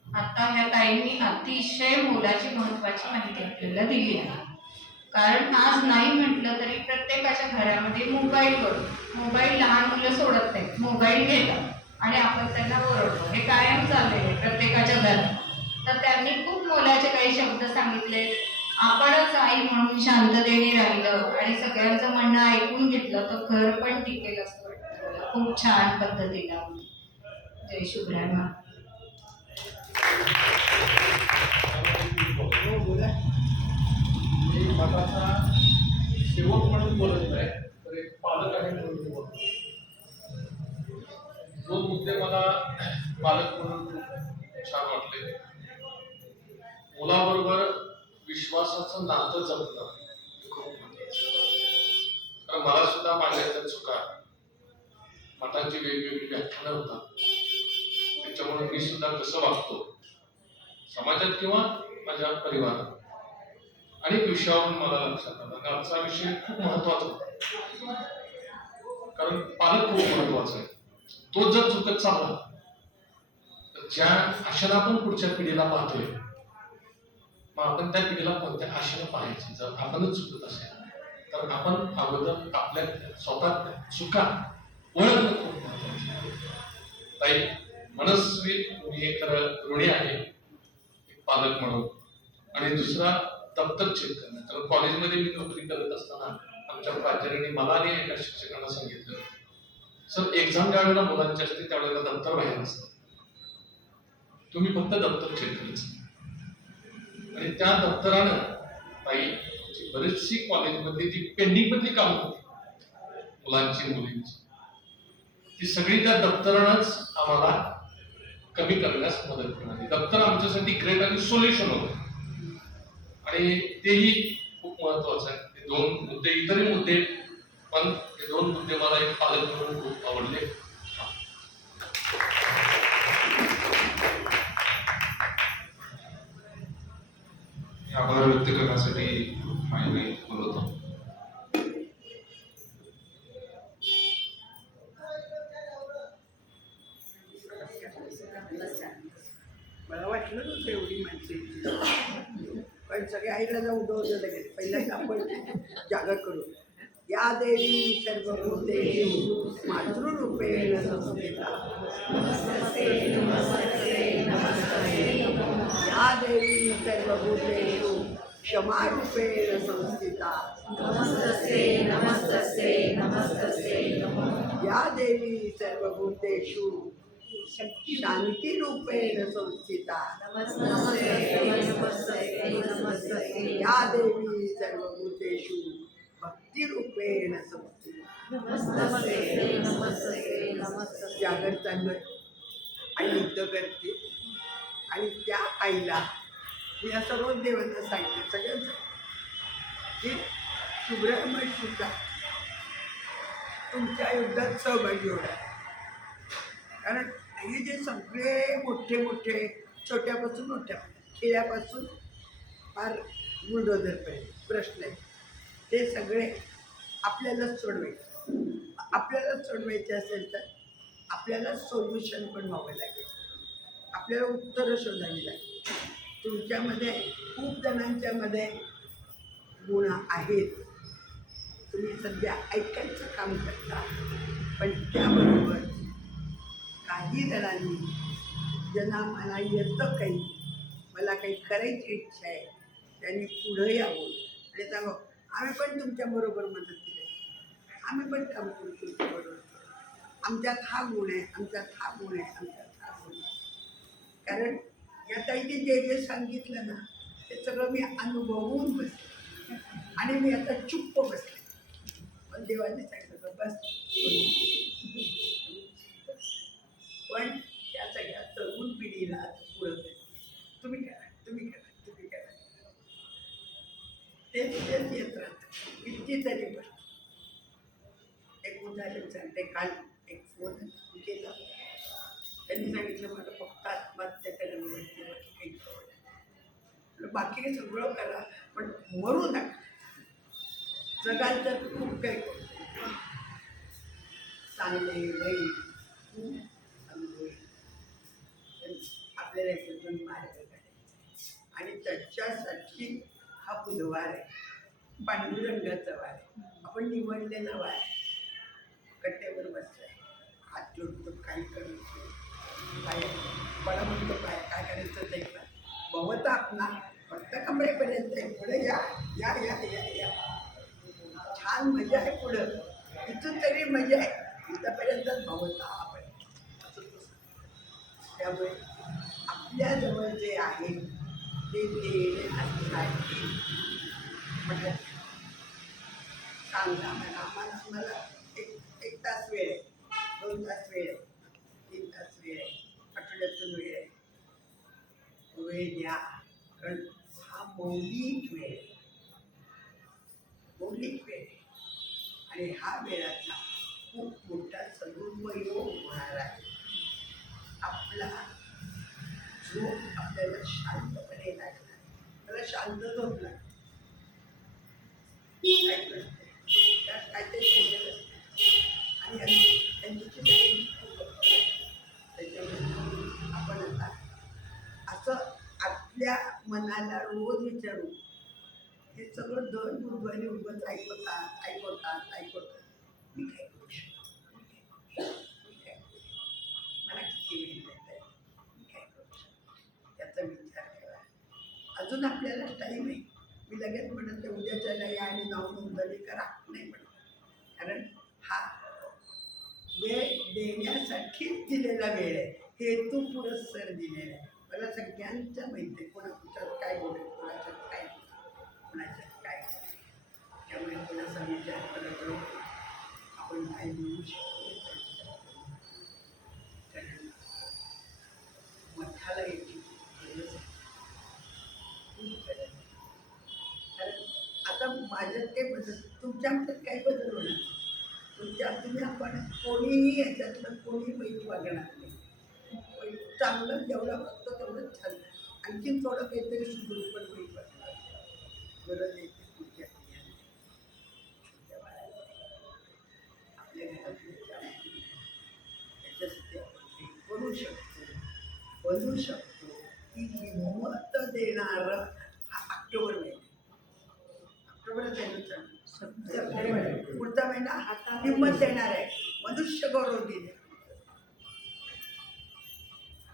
आता ह्या ताईंनी अतिशय मोलाची महत्वाची माहिती आपल्याला दिली आहे. कारण आज नाही म्हटलं तरी प्रत्येकाच्या घरामध्ये मोबाईल लहान मुलं सोडत नाहीत, मोबाईल घेतात आणि आपण त्यांना ओरडतो. हे कायम चाललेलं आहे प्रत्येकाच्या घरात. तर त्यांनी खूप मोलाचे काही शब्द सांगितले. आपणच आई म्हणून शांततेने राहिलं आणि सगळ्यांचं म्हणणं ऐकून घेतलं तर घर पण टिकेल असं वाटतं. खूप छान पद्धतीला. जय शुभराय. मी मठाचा सेवक म्हणून बोलत नाही, तर एक पालक आहे म्हणून बोलतो. 2 मुद्दे मला पालक म्हणून खूप छान वाटले. मुलाबरोबर विश्वासाचं नातं जपणं खूप महत्वाचं. कारण मला सुद्धा माझ्या चुका, मठांची वेगवेगळी व्याख्यानं होतात. त्याच्यामुळे मी सुद्धा कसं वागतो समाजात किंवा माझ्या परिवारात, अनेक विषयावरून मला लक्षात आलं. आणि आजचा विषय खूप महत्वाचा होता. कारण पालक खूप महत्वाचा आहे. तो जर चुकत चालला तर ज्या आशेला आपण पुढच्या पिढीला पाहतोय, मग आपण त्या पिढीला कोणत्या आशेला पाहायची. जर आपणच चुकत असेल तर आपण अगोदर आपल्या स्वतः चुका ओळखणं खूप महत्वाचं आहे. ताई मनस्वी मी एक ऋणी आहे पालक म्हणून. आणि दुसरा दप्तर चेक करणं. कारण कॉलेजमध्ये मी नोकरी करत असताना आमच्या प्राचार्यांनी मला आणि एका शिक्षकांना सांगितलं सर एक्झाम ज्या वेळेला मुलांची असते त्यावेळेला दप्तर बाहेर नसतं, तुम्ही फक्त दप्तर चेक करायचं आणि त्या दप्तरानं ताई बरीचशी कॉलेजमधली जी पेंडिंग मधली कामं होती मुलांची मुलींची ती सगळी त्या दप्तरानंच आम्हाला कमी करण्यास मदत मिळाली. दप्तर आमच्यासाठी ग्रेट आणि सोल्युशन होतं आणि तेही खूप महत्वाचं आहे. हे दोन मुद्दे, इतरही मुद्दे, पण हे दोन मुद्दे मला एक पालक म्हणून खूप आवडले. आभार व्यक्त करण्यासाठी माईने बोलवतो. मला वाटलं नव्हतं एवढी माणसं येतील. पण सगळे आईला जाऊ उडवलं लगेच. पहिल्यांदा आपण जागा करू. या देवी सर्वभूतेषु मातृरूपेण संस्थिता. या देवी सर्वभूतेषु क्षमारूपेण संस्थिता. या देवी सर्वभूतेषु शांतिरूपेण संस्थिता. या देवी सर्वभूतेषु भक्तिरूपेण संस्थिता. जागर चाललोय आणि युद्ध करते आणि त्या आईला मी या सर्व देवांना सांगते, सगळ्यांना की शुभ्रमय सुद्धा तुमच्या युद्धात सहभागी होणार. कारण हे जे सगळे मोठे मोठे छोट्यापासून मोठ्या खेड्यापासून फार बुलडोझरपर्यंत प्रश्न आहेत, ते सगळे आपल्यालाच सोडवायचे. आपल्यालाच सोडवायचे असेल तर आपल्याला सोल्युशन पण व्हावं लागेल, आपल्याला उत्तरं शोधावी लागेल. तुमच्यामध्ये खूप जणांच्यामध्ये गुण आहेत, तुम्ही सध्या ऐकायचं काम करता, पण त्याबरोबर काही जणांनी ज्यांना मला येतं काही, मला काही करायची इच्छा आहे, त्यांनी पुढं यावं आणि सांगावं आम्ही पण तुमच्याबरोबर मदत केली, आम्ही पण काम करू तुमच्याबरोबर, आमच्यात हा गुण आहे, आमच्यात हा गुण आहे, आमच्यात हा गुण आहे. कारण या ताईने जे जे सांगितलं ना ते सगळं मी अनुभवून बसले आणि मी आता चुप्प बसले. पण देवाने सांगितलं बस. पण त्या सगळ्या तरुण पिढीला पुढं तुम्ही करा, तुम्ही करा, तुम्ही करा, तेच तेच येत राहतं कितीतरी. पण एक उदाहरण सांगते. काल एक फोन केला, त्यांनी सांगितलं मला फक्त आत्महत्या करायला माहिती, बाकी काही करू, बाकी सगळं करा पण मरू नका. जगाल तर खूप काही चांगले वाईट खूप अनुभव आपल्याला याच्यातून मार्ग काढायचा. आणि त्याच्यासाठी हा बुधवार आहे, पांडुरंगाचा वार आहे, आपण निवडलेला वार आहे. कट्ट्यावर बसलाय, हात जोडतो, काही करू काय मला म्हणतो काय काय करायचं ते करा. भवता आपला फक्त कमरेपर्यंत आहे, पुढे या या या या या. छान मजा आहे पुढं, इथून तरी मजा आहे, इथंपर्यंतच भवता आपण. त्यामुळे आपल्याजवळ जे आहे ते देण्यासाठी म्हणजे सांगा मला एक तास वेळ आहे, 2 तास वेळ आहे, 3 तास वेळ आहे, आठवड्यातून वेळ आहे, वेळ द्या. कारण हा मौलिक वेळ आहे, मौलिक वेळ आहे आणि हा वेळाचा खूप मोठा सदुपयोग होणार आहे. आपला जो आपल्याला शांतपणे लागला, त्याला शांत झोप लागते, काय करते त्यात काहीतरी केलेलं असते आणि त्यांची त्याच्यामुळे आपण आता असं आपल्या मनाला रोज विचारू, हे सगळं दर बुधवारी उगाच ऐकवतात. मी काय करू शकतो, मी काय करू शकतो, मला किती वेळ देत आहे, मी काय करू शकतो, याचा विचार करा. अजून आपल्याला टाईम आहे. मी लगेच म्हणत उद्याच्या या आणि 9 नोंदणी करा नाही म्हणत, कारण हा वेळ देण्यासाठीच दिलेला वेळ आहे, हेतू पुरस्सर दिलेला आहे. मला सगळ्यांच्या माहिती आहे, कोणाच्यात काय बोलेल, कोणाच्यात काय कोणाच्यात काय. त्यामुळे कोणाचा विचार करत राहू, आपण काय बोलू शकतो. कारण मठाला येते गरज आहे, खूप गरज आहे. कारण आता माझ्यात काही बदल, तुमच्या आमच्यात काही बदल होणार नाही. तुम्ही आपण कोणीही याच्यातलं कोणी वाईट वागणार नाही. वाईट चांगलं जेवढं वागतं तेवढंच छान. आणखीन थोडं काहीतरी सुधरू पण वाईट वाटणार. गरज येते पुढच्या पिढीला, छोट्या बाळाला, आपल्या घरातल्या त्याच्यासाठी आपण काही करू शकतो, बनवू शकतो. ही हिंमत देणारं हा ऑक्टोबर महिना. ऑक्टोबरच आहे ना, सप्टेंबर पुढचा महिना आता हिंमत देणार आहे. मनुष्य गौरव दिले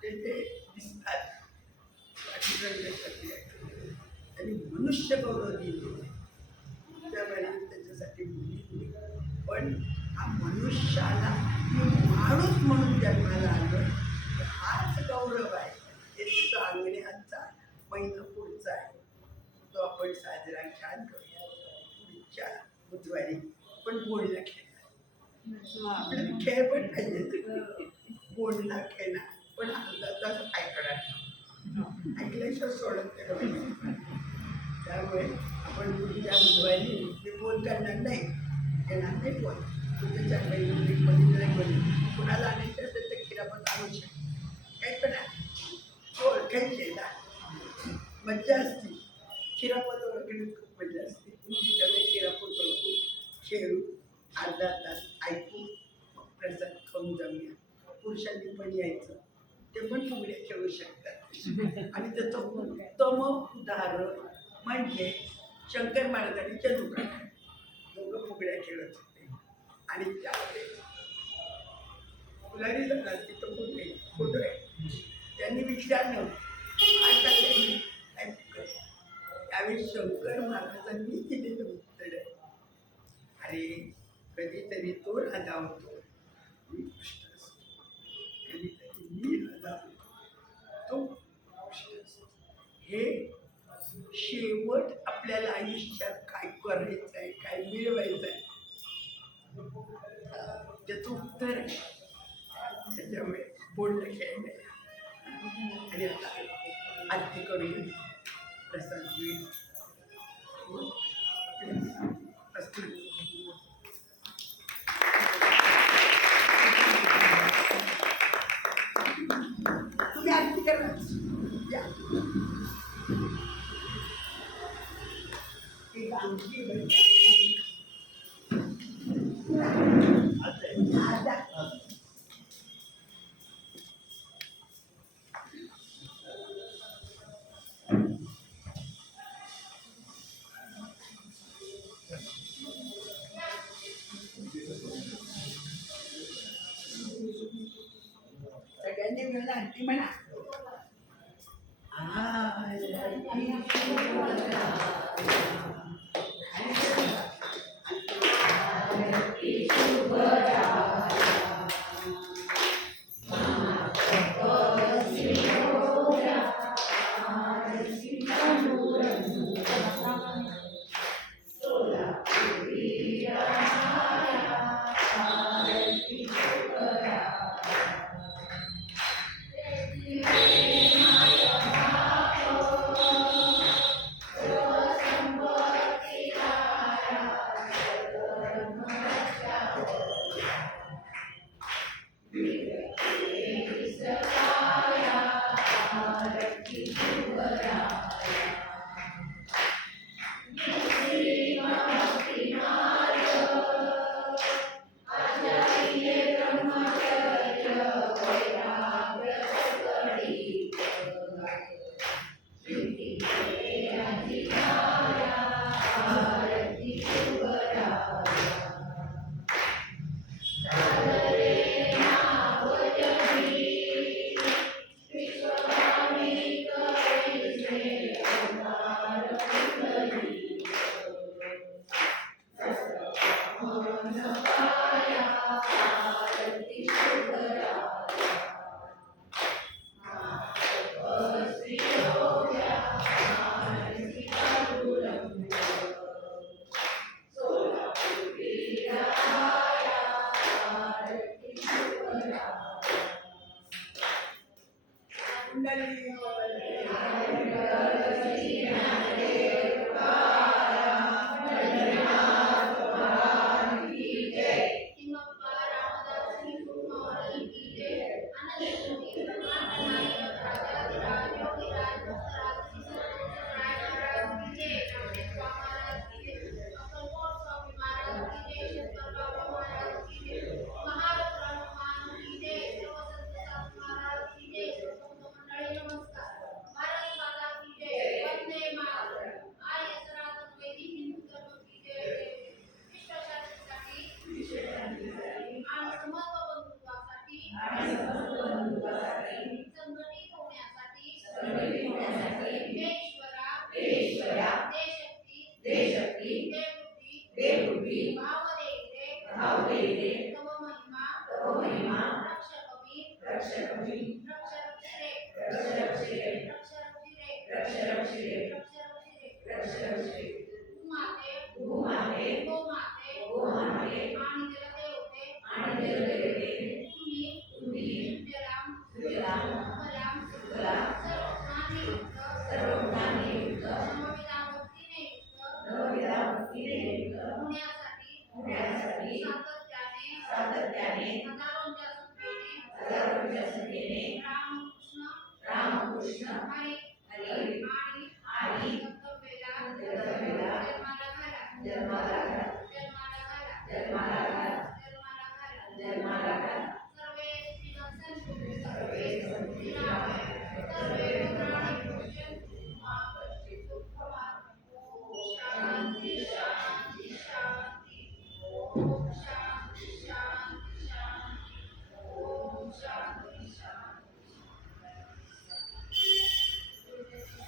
ते दिसतात आणि मनुष्य गौरव दिले त्या वेळेला त्याच्यासाठी मुली. पण हा मनुष्याला माणूस म्हणून जन्माला आलं, हाच गौरव आहे. हे सांगण्याचा महिना पुढचा आहे, तो आपण साजरा छान करूया. पुढच्या बुधवारी पण बोलला खेळणार. आपल्याला खेळ पण पाहिजे, बोलला खेळणार, पण अर्धा तास ऐकणार, ऐकल्याशिवाय सोडत नाही. त्यामुळे आपण पुढच्या बुधवारी मी फोन करणार नाही, येणार नाही फोन. तुमच्या 4 महिन्यामध्ये नाही बोलली. कुणाला आणायचं असेल तर खिरापत आणू शकतो, काही पण आहे. ओळखायचे ना, मज्जा असते. खिरापत ओळखण्यात खूप मजा असते. त्यामुळे खिरापत ओळखू, खेळू, अर्धा तास ऐकू, मग प्रसाद खाऊन जाऊया. पुरुषांनी पण यायचं, ते पण फुगड्या खेळू शकतात. आणि त्याचं उत्तम उदाहरण म्हणजे शंकर महाराज आणि चंदुकाका दोघं फुगड्या खेळत होते. आणि त्यामध्ये फुलारी जातात तिथं फोटो आहे. त्यांनी विचारलं आता काय फुगड. त्यावेळी शंकर महाराजांनी दिलेलं उत्तर आहे, अरे कधीतरी तो राजा होतो, मी कृष्ण असतो. कधीतरी मी राजा होतो, तो कृष्ण असतो. हे शेवट आपल्याला आयुष्यात काय करायचं आहे, काय मिळवायचं आहे, त्याचं उत्तर आहे. त्याच्यामुळे बोलणं खेळणं. आणि आता आरती करूया, प्रसाद घेऊन असतील. तुम्ही आरती करा या. एक आमची सगळ्यांनी मिळून आरती म्हणा. तव महिमा रक्ष कवी रक्ष रक्षिरे भूमाते गोमाते आणि जलदेवते तुम्ही सुजलाम सर्व गुणांनी युक्त नवविधा भक्तीने युक्त होण्यासाठी सातत्याने हजारोंच्या संख्येने रामकृष्ण हरी आणि जगदंबेला जन्माला घाला शांती